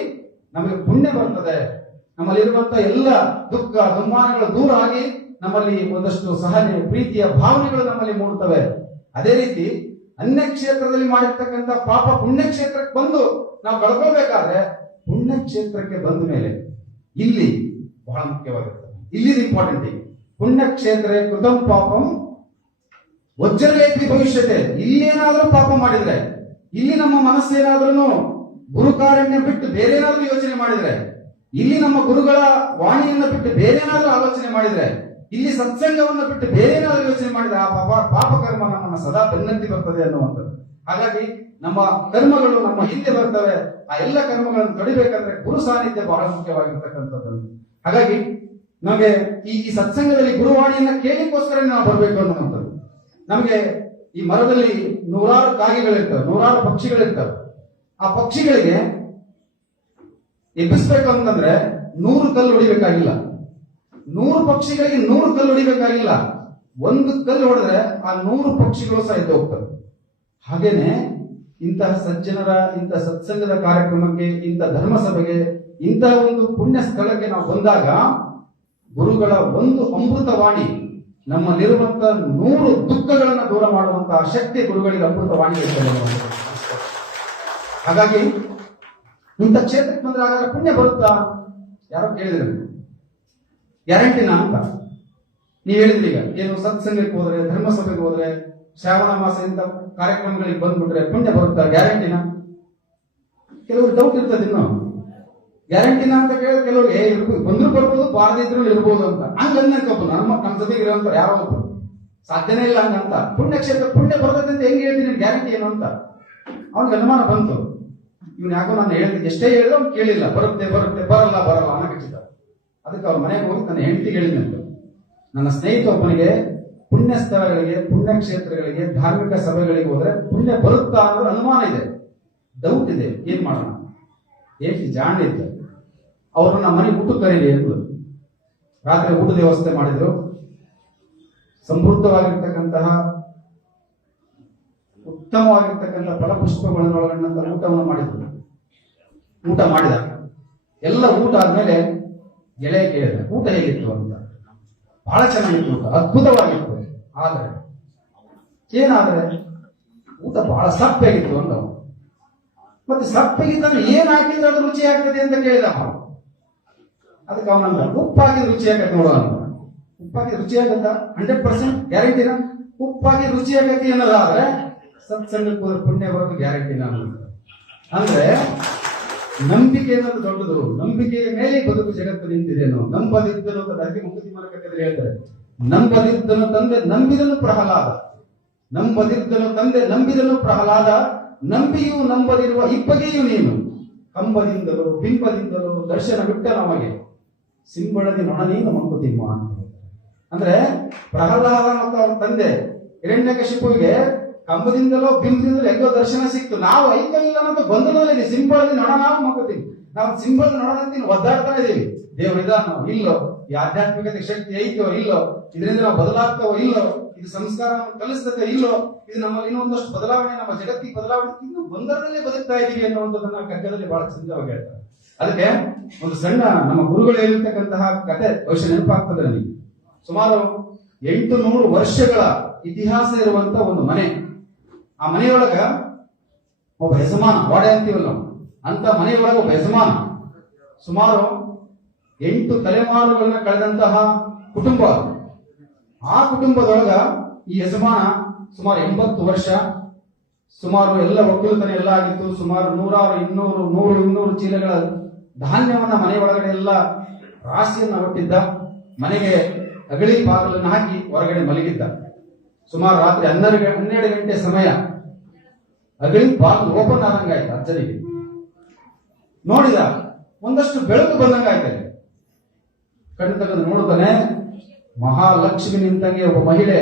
ನಮಗೆ ಪುಣ್ಯ ಬರ್ತದೆ. ನಮ್ಮಲ್ಲಿರುವಂತ ಎಲ್ಲ ದುಃಖ ದುಮ್ಮಾನಗಳು ದೂರ ಆಗಿ ನಮ್ಮಲ್ಲಿ ಒಂದಷ್ಟು ಸಹನೆ, ಪ್ರೀತಿಯ ಭಾವನೆಗಳು ನಮ್ಮಲ್ಲಿ ಮೂಡುತ್ತವೆ. ಅದೇ ರೀತಿ ಅನ್ಯಕ್ಷೇತ್ರದಲ್ಲಿ ಮಾಡಿರ್ತಕ್ಕಂಥ ಪಾಪ ಪುಣ್ಯಕ್ಷೇತ್ರಕ್ಕೆ ಬಂದು ನಾವು ಕಳ್ಕೊಳ್ಬೇಕಾದ್ರೆ ಪುಣ್ಯಕ್ಷೇತ್ರಕ್ಕೆ ಬಂದ ಮೇಲೆ ಇಲ್ಲಿ ಬಹಳ ಮುಖ್ಯವಾಗಿರ್ತದೆ. ಇಲ್ಲಿ ಇಂಪಾರ್ಟೆಂಟ್. ಪುಣ್ಯಕ್ಷೇತ್ರ ಕೃತಂ ಪಾಪಂ ವಜ್ರಲೇಪಿ ಭವಿಷ್ಯತೆ. ಇಲ್ಲೇನಾದ್ರೂ ಪಾಪ ಮಾಡಿದ್ರೆ, ಇಲ್ಲಿ ನಮ್ಮ ಮನಸ್ಸೇನಾದ್ರೂ ಗುರುಕಾರಣ್ಯ ಬಿಟ್ಟು ಬೇರೇನಾದ್ರೂ ಯೋಚನೆ ಮಾಡಿದ್ರೆ, ಇಲ್ಲಿ ನಮ್ಮ ಗುರುಗಳ ವಾಣಿಯನ್ನ ಬಿಟ್ಟು ಬೇರೇನಾದ್ರೂ ಆಲೋಚನೆ ಮಾಡಿದ್ರೆ, ಇಲ್ಲಿ ಸತ್ಸಂಗವನ್ನು ಬಿಟ್ಟು ಬೇರೇನಾದ್ರೂ ಯೋಚನೆ ಮಾಡಿದ್ರೆ ಆ ಪಾಪ ಕರ್ಮ ನಮ್ಮನ್ನ ಸದಾ ಬೆನ್ನತ್ತಿ ಬರ್ತದೆ ಅನ್ನುವಂಥದ್ದು. ಹಾಗಾಗಿ ನಮ್ಮ ಕರ್ಮಗಳು ನಮ್ಮ ಹಿಂದೆ ಬರ್ತವೆ. ಆ ಎಲ್ಲ ಕರ್ಮಗಳನ್ನು ತಡಿಬೇಕಂದ್ರೆ ಗುರು ಸಾನ್ನಿಧ್ಯ ಬಹಳ ಮುಖ್ಯವಾಗಿರ್ತಕ್ಕಂಥದ್ದು. ಹಾಗಾಗಿ ನಮಗೆ ಈ ಸತ್ಸಂಗದಲ್ಲಿ ಗುರುವಾಣಿಯನ್ನ ಕೇಳಿಕೋಸ್ಕರ ನಾವು ಬರಬೇಕು ಅನ್ನುವಂಥದ್ದು. ನಮಗೆ ಈ ಮರದಲ್ಲಿ ನೂರಾರು ಕಾಗೆಗಳಿರ್ತವೆ, ನೂರಾರು ಪಕ್ಷಿಗಳಿರ್ತವೆ. ಆ ಪಕ್ಷಿಗಳಿಗೆ ಎಬ್ಬಿಸ್ಬೇಕು ಅಂತಂದ್ರೆ 100 ಕಲ್ಲು ಹೊಡಿಬೇಕಾಗಿಲ್ಲ. 100 ಪಕ್ಷಿಗಳಿಗೆ 100 ಕಲ್ಲು ಹೊಡಿಬೇಕಾಗಿಲ್ಲ. ಒಂದು ಕಲ್ಲು ಹೊಡೆದ್ರೆ ಆ 100 ಪಕ್ಷಿಗಳು ಸಹ ಎದ್ದು ಹೋಗ್ತವೆ. ಹಾಗೇನೆ ಇಂತಹ ಸಜ್ಜನರ, ಇಂಥ ಸತ್ಸಂಗದ ಕಾರ್ಯಕ್ರಮಕ್ಕೆ, ಇಂಥ ಧರ್ಮಸಭೆಗೆ, ಇಂತಹ ಒಂದು ಪುಣ್ಯ ಸ್ಥಳಕ್ಕೆ ನಾವು ಬಂದಾಗ ಗುರುಗಳ ಒಂದು ಅಮೃತವಾಣಿ ನಮ್ಮಲ್ಲಿರುವಂತ 100 ದುಃಖಗಳನ್ನ ದೂರ ಮಾಡುವಂತಹ ಶಕ್ತಿ ಗುರುಗಳಿಗೆ ಅಮೃತವಾಣಿ ಇರ್ತದೆ. ಹಾಗಾಗಿ ಇಂಥ ಕ್ಷೇತ್ರಕ್ಕೆ ಬಂದ್ರೆ ಹಾಗಾದ್ರೆ ಪುಣ್ಯ ಬರುತ್ತಾ? ಯಾರೋ ಕೇಳಿದ್ರೆ ಗ್ಯಾರಂಟಿನಾ ಅಂತ ನೀವು ಹೇಳಿದ್ರಿ. ಈಗ ಏನು ಸತ್ಸಂಗಕ್ಕೆ ಹೋದ್ರೆ, ಧರ್ಮಸಭೆಗೆ ಹೋದ್ರೆ, ಶ್ರಾವಣ ಮಾಸ ಇಂಥ ಕಾರ್ಯಕ್ರಮಗಳಿಗೆ ಬಂದ್ಬಿಟ್ರೆ ಪುಣ್ಯ ಬರುತ್ತಾ? ಗ್ಯಾರಂಟಿನಾ? ಕೆಲವರು ಡೌಟ್ ಇರ್ತದೆ. ಇನ್ನು ಗ್ಯಾರಂಟಿನಾ ಅಂತ ಕೇಳಿದ್ರೆ ಕೆಲವರು ಬಂದ್ರು ಬರ್ಬೋದು, ಬಾರದಿದ್ರು ಇರ್ಬೋದು ಅಂತ ಹಂಗಂತ ನಮ್ಮ ಸಭೆಗೆ ಇರುವಂತ ಯಾರೋ ಒಬ್ಬರು ಸಾಧ್ಯನೇ ಇಲ್ಲ ಹಂಗಂತ. ಪುಣ್ಯಕ್ಷೇತ್ರ ಪುಣ್ಯ ಬರ್ತದೆ ಅಂತ ಹೆಂಗ್ ಹೇಳ್ತೀನಿ, ಗ್ಯಾರಂಟಿ ಏನು ಅಂತ ಅವನಿಗೆ ಅನುಮಾನ ಬಂತು. ಇವನ್ ಯಾಕೋ ನಾನು ಹೇಳಿದ ಎಷ್ಟೇ ಹೇಳಿದ್ರೆ ಅವ್ನು ಕೇಳಿಲ್ಲ. ಬರುತ್ತೆ ಬರುತ್ತೆ ಬರಲ್ಲ ಬರಲ್ಲ ಅನ್ನೋ ಖಚಿತ. ಅದಕ್ಕೆ ಅವ್ರ ಮನೆಗೆ ಹೋಗಿ ನನ್ನ ಹೆಂಡತಿಗೆ ಹೇಳಿದಂತೆ, ನನ್ನ ಸ್ನೇಹಿತ ಒಬ್ಬನಿಗೆ ಪುಣ್ಯ ಸ್ಥಳಗಳಿಗೆ, ಪುಣ್ಯಕ್ಷೇತ್ರಗಳಿಗೆ, ಧಾರ್ಮಿಕ ಸಭೆಗಳಿಗೆ ಹೋದ್ರೆ ಪುಣ್ಯ ಬರುತ್ತಾ ಅನ್ನೋ ಅನುಮಾನ ಇದೆ, ಡೌಟ್ ಇದೆ, ಏನ್ ಮಾಡೋಣ? ಏಕೆ ಜಾಣ ಇದ್ದ ಅವ್ರನ್ನ ನಮ್ಮ ಮನೆಗೆ ಊಟ ಕರೀಲಿ ಎಂದು ರಾತ್ರಿ ಊಟದ ವ್ಯವಸ್ಥೆ ಮಾಡಿದ್ರು. ಸಮೃದ್ಧವಾಗಿರ್ತಕ್ಕಂತಹ ಉತ್ತಮವಾಗಿರ್ತಕ್ಕಂಥ ಫಲಪುಷ್ಪಗಳನ್ನು ಒಳಗೊಂಡಂತ ಊಟವನ್ನು ಮಾಡಿದ್ರು. ಊಟ ಮಾಡಿದ ಎಲ್ಲ ಊಟ ಆದ್ಮೇಲೆ ಗೆಳೆಯ ಕೇಳಿದ ಊಟ ಹೇಗಿತ್ತು ಅಂತ. ಬಹಳ ಚೆನ್ನಾಗಿತ್ತು ಊಟ, ಅದ್ಭುತವಾಗಿತ್ತು. ಆದ್ರೆ ಏನಾದ್ರೆ ಊಟ ಬಹಳ ಸಪ್ಪೆಗಿತ್ತು ಅಂತ. ಮತ್ತೆ ಸಪ್ಪೆಗಿತ್ತಂದ್ರೆ ಏನ್ ಹಾಕಿದ್ರೆ ಅದು ರುಚಿ ಆಗ್ತದೆ ಅಂತ ಕೇಳಿದ. ಅದಕ್ಕೆ ಅವನಂದ ಉಪ್ಪಾಗಿ ರುಚಿ ಆಗತ್ತೆ ನೋಡುವ ಅಂತ. ಉಪ್ಪಾಗಿ ರುಚಿ ಆಗತ್ತ 100% ಗ್ಯಾರಂಟಿನ? ಉಪ್ಪಾಗಿ ರುಚಿ ಆಗತ್ತೆ ಅನ್ನೋದಾದ್ರೆ ಸತ್ಸಂಗಕ್ಕೆ ಹೋದ್ರೆ ಪುಣ್ಯ ಬರೋದು ಗ್ಯಾರಂಟಿನ ಅನ್ನೋದು. ಅಂದ್ರೆ ನಂಬಿಕೆ ಅನ್ನೋದು ದೊಡ್ಡದು. ನಂಬಿಕೆಯ ಮೇಲೆ ಬದುಕು ಜಗತ್ತು ನಿಂತಿದೇನು. ನಂಬದಿದ್ದನು ಅದಕ್ಕೆ ಮುಕ್ತಿ ಮಾರ್ಗದಲ್ಲಿ ಹೇಳ್ತಾರೆ, ನಂಬದಿದ್ದನು ತಂದೆ ನಂಬಿದನು ಪ್ರಹ್ಲಾದ. ನಂಬದಿದ್ದನು ತಂದೆ ನಂಬಿದನು ಪ್ರಹ್ಲಾದ, ನಂಬಿಯೂ ನಂಬದಿರುವ ಇಪ್ಪಗೆಯೂ ನೀನು. ಕಂಬದಿಂದಲೂ ಬಿಂಬದಿಂದಲೂ ದರ್ಶನ ಬಿಟ್ಟ ನಮಗೆ, ಸಿಂಬಳದಿ ನೊಣ ನೀನು ಮಂಕುತಿಮ್ಮ ಅಂತ. ಅಂದ್ರೆ ಪ್ರಹ್ಲಾದ ಮತ್ತು ಅವರ ತಂದೆ ಹಿರಣ್ಯಕಶಿಪುವಿಗೆ ಕಂಬದಿಂದಲೋ ಬಿಂಬದಿಂದಲೋ ಹೆಂಗೋ ದರ್ಶನ ಸಿಕ್ತು. ನಾವು ಐಕಲ್ಲ ಅನ್ನೋದು ಗೊಂದಲದಲ್ಲಿ ಸಿಂಬಳದಿ ನೊಣ ನಾವು ಮಂಕುತೀವಿ. ನಾವು ಸಿಂಬಳದ ನೊಣದಂತ ಒದ್ದಾಡ್ತಾ ಇದೀವಿ. ದೇವರು ಇದಾನೋ ಇಲ್ಲೋ, ಈ ಆಧ್ಯಾತ್ಮಿಕತೆ ಶಕ್ತಿ ಐತೋ ಇಲ್ಲೋ, ಇದರಿಂದ ನಾವು ಬದಲಾಗ್ತಾವೋ ಇಲ್ಲೋ, ಇದು ಸಂಸ್ಕಾರ ಕಲಿಸ್ತದೆ ಇಲ್ಲೋ, ಇದು ನಮ್ಮಲ್ಲಿ ಇನ್ನೊಂದಷ್ಟು ಬದಲಾವಣೆ, ನಮ್ಮ ಜಗತ್ತಿಗೆ ಬದಲಾವಣೆ, ಇನ್ನು ಗೊಂದಲದಲ್ಲೇ ಬದುಕ್ತಾ ಇದೀವಿ ಅನ್ನುವಂಥದ್ದನ್ನ ಕಗ್ಗದಲ್ಲಿ ಬಹಳ ಚಂದವಾಗಿ ಹೇಳ್ತಾರೆ. ಅದಕ್ಕೆ ಒಂದು ಸಣ್ಣ ನಮ್ಮ ಗುರುಗಳು ಹೇಳಿರ್ತಕ್ಕಂತಹ ಕತೆ ಬಹುಶಃ ನೆನಪಾಗ್ತದೆ ನನಗೆ. ಸುಮಾರು 800 ವರ್ಷಗಳ ಇತಿಹಾಸ ಇರುವಂತ ಒಂದು ಮನೆ. ಆ ಮನೆಯೊಳಗ ಒಬ್ಬ ಯಜಮಾನ, ವಾಡೆ ಅಂತೀವಲ್ಲ ನಾವು, ಅಂತ ಮನೆಯೊಳಗೆ ಒಬ್ಬ ಯಜಮಾನ, ಸುಮಾರು 8 ತಲೆಮಾರುಗಳನ್ನ ಕಳೆದಂತಹ ಕುಟುಂಬ. ಆ ಕುಟುಂಬದೊಳಗ ಈ ಯಜಮಾನ ಸುಮಾರು 80 ವರ್ಷ, ಸುಮಾರು ಎಲ್ಲ ಒಕ್ಕಲುತನ ಎಲ್ಲ ಆಗಿತ್ತು. ಸುಮಾರು 100-200 ಚೀಲಗಳ ಧಾನ್ಯವನ್ನ ಮನೆ ಒಳಗಡೆ ಎಲ್ಲ ರಾಶಿಯನ್ನ ಒಟ್ಟಿದ್ದ. ಮನೆಗೆ ಅಗಳಿ ಬಾಗಿಲನ್ನು ಹಾಕಿ ಹೊರಗಡೆ ಮಲಗಿದ್ದ. ಸುಮಾರು ರಾತ್ರಿ 12 ಗಂಟೆ ಸಮಯ ಅಗಳಿ ಬಾಗಿಲು ಓಪನ್ ಆದಂಗಾಯ್ತು. ಅಜ್ಜನಿಗೆ ನೋಡಿದ, ಒಂದಷ್ಟು ಬೆಳಕು ಬಂದಂಗಾಯ್ತದೆ. ಕಣ್ಣು ತೆಗೆದು ನೋಡುತ್ತಾನೆ, ಮಹಾಲಕ್ಷ್ಮಿ ನಿಂತಂಗೆ ಒಬ್ಬ ಮಹಿಳೆ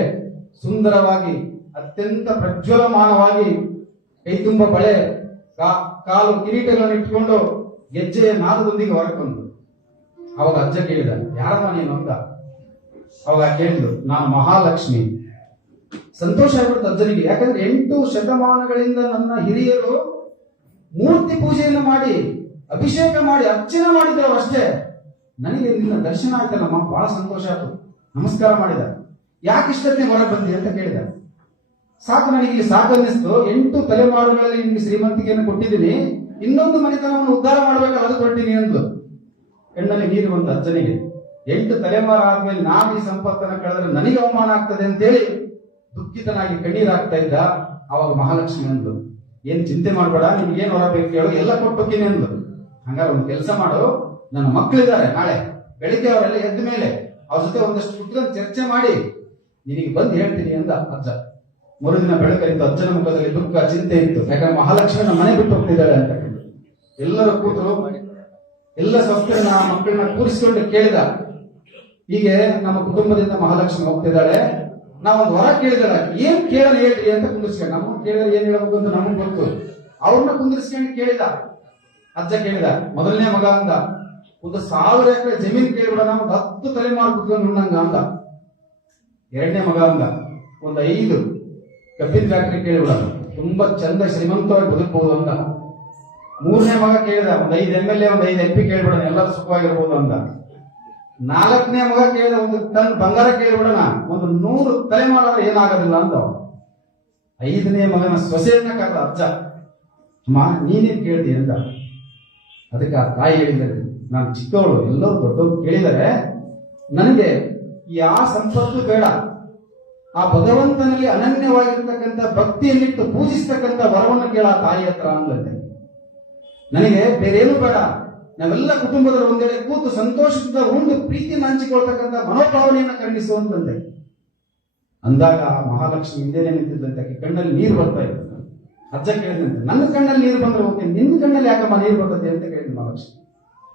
ಸುಂದರವಾಗಿ, ಅತ್ಯಂತ ಪ್ರಜ್ವಲಮಾನವಾಗಿ, ಕೈ ತುಂಬ ಬಳೆ, ಕಾಲು ಕಿರೀಟಗಳನ್ನು ಇಟ್ಕೊಂಡು ಗೆಜ್ಜೆಯ ನಾದದೊಂದಿಗೆ ಹೊರಗೆ ಬಂದು. ಅವಾಗ ಅಜ್ಜ ಕೇಳಿದ, ಯಾರಮ್ಮ ನೀನು ಅಂತ. ಅವಾಗ ಕೇಳಿದ್ರು, ನಾನು ಮಹಾಲಕ್ಷ್ಮಿ. ಸಂತೋಷ ಆಗ್ಬಿಡ್ತು ಅಜ್ಜನಿಗೆ. ಯಾಕಂದ್ರೆ 8 ಶತಮಾನಗಳಿಂದ ನನ್ನ ಹಿರಿಯರು ಮೂರ್ತಿ ಪೂಜೆಯನ್ನು ಮಾಡಿ, ಅಭಿಷೇಕ ಮಾಡಿ, ಅರ್ಚನೆ ಮಾಡಿದ್ರು ಅಷ್ಟೇ. ನನಗೆ ನಿನ್ನ ದರ್ಶನ ಆಯ್ತಲ್ಲಮ್ಮ, ಬಹಳ ಸಂತೋಷ ಆಯ್ತು. ನಮಸ್ಕಾರ ಮಾಡಿದ. ಯಾಕೆ ಇಷ್ಟೊತ್ತಿಗೆ ಹೊರಗೆ ಬಂದಿ ಅಂತ ಕೇಳಿದ. ಸಾಕು, ನನಗೆ ಇಲ್ಲಿ ಸಾಕನ್ನಿಸ್ತು. 8 ತಲೆಮಾರುಗಳಲ್ಲಿ ನಿಮ್ಗೆ ಶ್ರೀಮಂತಿಕೆಯನ್ನು ಕೊಟ್ಟಿದ್ದೀನಿ, ಇನ್ನೊಂದು ಮನೆತನವನ್ನು ಉದ್ಧಾರ ಮಾಡ್ಬೇಕಲ್ಲ, ಅದು ಕೊಟ್ಟಿನಿ ಅಂದ್ಲು. ಕಣ್ಣಲ್ಲಿ ನೀರು ಬಂತು ಅಜ್ಜನಿಗೆ. 8 ತಲೆಮಾರು ಆದ್ಮೇಲೆ ನಾನು ಈ ಸಂಪತ್ತನ್ನು ಕಳೆದ್ರೆ ನನಗೆ ಅವಮಾನ ಆಗ್ತದೆ ಅಂತೇಳಿ ದುಃಖಿತನಾಗಿ ಕಣ್ಣೀರಾಗ್ತಾ ಇದ್ದ. ಅವಾಗ ಮಹಾಲಕ್ಷ್ಮಿ ಅಂದ್ಲು, ಏನ್ ಚಿಂತೆ ಮಾಡ್ಬೇಡ, ನಿಮ್ಗೇನ್ ಹೊರ ಬೇಕು ಹೇಳು, ಎಲ್ಲ ಕೊಟ್ಟೋಕಿನಿ ಅಂದ್ಲು. ಹಂಗಾರೆ ಒಂದು ಕೆಲಸ ಮಾಡು, ನನ್ನ ಮಕ್ಕಳಿದ್ದಾರೆ, ನಾಳೆ ಬೆಳಿಗ್ಗೆ ಅವರೆಲ್ಲ ಎದ್ದ ಮೇಲೆ ಅವ್ರ ಜೊತೆ ಒಂದಷ್ಟು ಕುತ್ಕೊಂಡು ಚರ್ಚೆ ಮಾಡಿ ನಿನಗೆ ಬಂದು ಹೇಳ್ತೀನಿ ಅಂದ ಅಜ್ಜ. ಮರುದಿನ ಬೆಳಕರಿತ್ತು. ಅಜ್ಜನ ಮುಖದಲ್ಲಿ ದುಃಖ, ಚಿಂತೆ ಇತ್ತು. ಯಾಕಂದ್ರೆ ಮಹಾಲಕ್ಷ್ಮಿ ಮನೆ ಬಿಟ್ಟು ಹೋಗ್ತಿದ್ದಾಳೆ ಅಂತ. ಎಲ್ಲರೂ ಕೂತರು, ಎಲ್ಲ ಸ್ವಸ್ಥರನ್ನ ಮಕ್ಕಳನ್ನ ಕೂರಿಸಿಕೊಂಡು ಕೇಳಿದ, ಹೀಗೆ ನಮ್ಮ ಕುಟುಂಬದಿಂದ ಮಹಾಲಕ್ಷ್ಮಿ ಹೋಗ್ತಿದ್ದಾಳೆ, ನಾವೊಂದು ವರ ಕೇಳಿದಾಳೆ, ಏನ್ ಕೇಳೋಣ ಹೇಳ್ರಿ ಅಂತ ಕುಂದಿರ್ಸ್ಕೊಂಡು. ನಮ್ಮ ಕೇಳಿದ್ರೆ ಏನ್ ಹೇಳ್ಬೇಕು ಅಂತ ನಮಗ್ ಗೊತ್ತು. ಅವ್ರನ್ನ ಕುಂದಿರ್ಸ್ಕೊಂಡು ಕೇಳಿದ. ಅಜ್ಜ ಕೇಳಿದ, ಮೊದಲನೇ ಮಗ ಅಂದ, ಒಂದು 1000 ಎಕರೆ ಜಮೀನ್ ಕೇಳ್ಬಿಡ, ನಮ್ಗೆ 10 ತಲೆಮಾರು ಕುತ್ಕೊಂಡು ಉಣ್ಣಂಗ ಅಂದ. ಎರಡನೇ ಮಗ ಅಂದ, ಒಂದು 5 ಕಬ್ಬಿನ ಫ್ಯಾಕ್ಟ್ರಿ ಕೇಳಿಬಿಡ, ತುಂಬಾ ಚಂದ ಶ್ರೀಮಂತವಾಗಿ ಬದುಕಬಹುದು ಅಂದ. ಮೂರನೇ ಮಗ ಕೇಳಿದ, ಒಂದು 5 MLA, ಒಂದು 5 MP ಕೇಳ್ಬಿಡೋಣ, ಎಲ್ಲರೂ ಸುಖವಾಗಿರ್ಬೋದು ಅಂದ. 4ನೇ ಮಗ ಕೇಳಿದ, ಒಂದು ಟನ್ ಬಂಗಾರ ಕೇಳ್ಬಿಡೋಣ, ಒಂದು 100 ತಲೆಮಾರ ಏನಾಗೋದಿಲ್ಲ ಅಂತ. 5ನೇ ಮಗನ ಸೊಸೆಯನ್ನ ಕರೆದ ಅಜ್ಜ, ಅಮ್ಮ ನೀನೇನ್ ಕೇಳ್ದಿ ಅಂದ. ಅದಕ್ಕೆ ಆ ತಾಯಿ ಹೇಳಿದ್ದಾರೆ, ನಾನು ಚಿಕ್ಕವಳು, ಎಲ್ಲರೂ ದೊಡ್ಡವರು ಕೇಳಿದರೆ ನನಗೆ ಯಾವ ಸಂಪತ್ತು ಬೇಡ, ಆ ಭಗವಂತನಲ್ಲಿ ಅನನ್ಯವಾಗಿರ್ತಕ್ಕಂಥ ಭಕ್ತಿಯನ್ನಿಟ್ಟು ಪೂಜಿಸ್ತಕ್ಕಂಥ ವರವನ್ನು ಕೇಳ ತಾಯಿ ಹತ್ರ ಅಂದಂತೆ. ನನಗೆ ಬೇರೇನು ಬೇಡ, ನಾವೆಲ್ಲ ಕುಟುಂಬದವರು ಒಂದೆಡೆ ಕೂತು ಸಂತೋಷದಿಂದ ಉಂಡು ಪ್ರೀತಿಯನ್ನು ಹಂಚಿಕೊಳ್ತಕ್ಕಂಥ ಮನೋಭಾವನೆಯನ್ನು ಖಂಡಿಸುವಂತಂತೆ. ಅಂದಾಗ ಮಹಾಲಕ್ಷ್ಮಿ ಹಿಂದೆನೆ ನಿಂತಿದ್ದಂತೆ, ಕಣ್ಣಲ್ಲಿ ನೀರು ಬರ್ತಾ ಇತ್ತು. ಅಜ್ಜ ಕೇಳಿದಂತೆ, ನನ್ನ ಕಣ್ಣಲ್ಲಿ ನೀರು ಬಂದ್ರೆ ಹೋಗ್ತೀನಿ, ನಿನ್ನ ಕಣ್ಣಲ್ಲಿ ಯಾಕಮ್ಮ ನೀರು ಬರ್ತದೆ ಅಂತ ಕೇಳಿದ ಮಹಾಲಕ್ಷ್ಮಿ.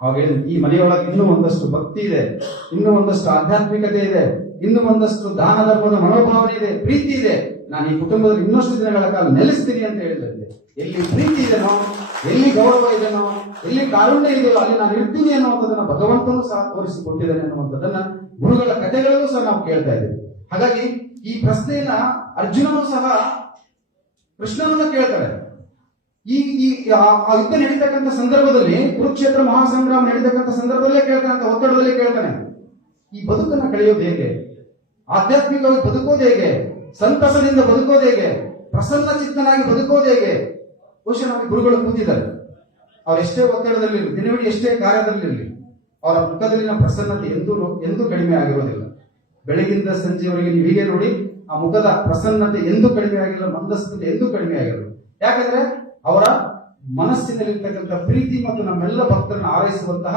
ಅವಾಗ ಹೇಳಿದ, ಈ ಮನೆಯೊಳಗೆ ಇನ್ನೂ ಒಂದಷ್ಟು ಭಕ್ತಿ ಇದೆ, ಇನ್ನೂ ಒಂದಷ್ಟು ಆಧ್ಯಾತ್ಮಿಕತೆ ಇದೆ, ಇನ್ನೂ ಒಂದಷ್ಟು ದಾನ ಧರ್ಮದ ಮನೋಭಾವನೆ ಇದೆ, ಪ್ರೀತಿ ಇದೆ. ನಾನು ಈ ಕುಟುಂಬದಲ್ಲಿ ಇನ್ನಷ್ಟು ದಿನಗಳ ಕಾಲ ನೆಲೆಸ್ತೀನಿ ಅಂತ ಹೇಳಿದಂತೆ. ಎಲ್ಲಿ ಪ್ರೀತಿ ಇದೆನೋ, ಎಲ್ಲಿ ಗೌರವ ಇದೆನೋ, ಎಲ್ಲಿ ಕಾರುಣ್ಯ ಇದೆಯೋ ಅಲ್ಲಿ ನಾನು ಇರ್ತೀನಿ ಅನ್ನುವಂಥದ್ದನ್ನ ಭಗವಂತನೂ ಸಹ ತೋರಿಸಿಕೊಟ್ಟಿದ್ದಾನೆ ಅನ್ನುವಂಥದ್ದನ್ನ ಗುರುಗಳ ಕಥೆಗಳಲ್ಲೂ ಸಹ ನಾವು ಕೇಳ್ತಾ ಇದ್ದೇವೆ. ಹಾಗಾಗಿ ಈ ಪ್ರಶ್ನೆಯನ್ನ ಅರ್ಜುನನು ಸಹ ಕೃಷ್ಣನನ್ನ ಕೇಳ್ತಾರೆ. ಈ ಯುದ್ಧ ನಡೀತಕ್ಕಂಥ ಸಂದರ್ಭದಲ್ಲಿ, ಕುರುಕ್ಷೇತ್ರ ಮಹಾಸಂಗ್ರಾಮ ನಡೀತಕ್ಕಂಥ ಸಂದರ್ಭದಲ್ಲೇ ಕೇಳ್ತಾನೆ, ಒತ್ತಡದಲ್ಲೇ ಕೇಳ್ತಾನೆ, ಈ ಬದುಕನ್ನ ಕಳೆಯೋದು ಹೇಗೆ, ಆಧ್ಯಾತ್ಮಿಕವಾಗಿ ಬದುಕೋದು ಹೇಗೆ, ಸಂತಸದಿಂದ ಬದುಕೋದು ಹೇಗೆ, ಪ್ರಸನ್ನ ಚಿತ್ತನಾಗಿ ಬದುಕೋದು ಹೇಗೆ. ಬಹುಶಃ ನಮಗೆ ಗುರುಗಳು ಕೂತಿದ್ದಾರೆ, ಅವರೆಷ್ಟೇ ಒತ್ತಡದಲ್ಲಿರಲಿ, ದಿನವಿಡೀ ಎಷ್ಟೇ ಕಾರ್ಯದಲ್ಲಿರಲಿ, ಅವರ ಮುಖದಲ್ಲಿನ ಪ್ರಸನ್ನತೆ ಎಂದೂ ಕಡಿಮೆ ಆಗಿರೋದಿಲ್ಲ. ಬೆಳಗಿಂದ ಸಂಜೆವರೆಗೆ ನೀವು ಹೀಗೆ ನೋಡಿ, ಆ ಮುಖದ ಪ್ರಸನ್ನತೆ ಎಂದೂ ಕಡಿಮೆ ಆಗಿಲ್ಲ, ಮಂದಸ್ಥತೆ ಎಂದೂ ಕಡಿಮೆ ಆಗಿಲ್ಲ. ಯಾಕಂದ್ರೆ ಅವರ ಮನಸ್ಸಿನಲ್ಲಿರ್ತಕ್ಕಂಥ ಪ್ರೀತಿ ಮತ್ತು ನಮ್ಮೆಲ್ಲ ಭಕ್ತರನ್ನು ಆರೈಸುವಂತಹ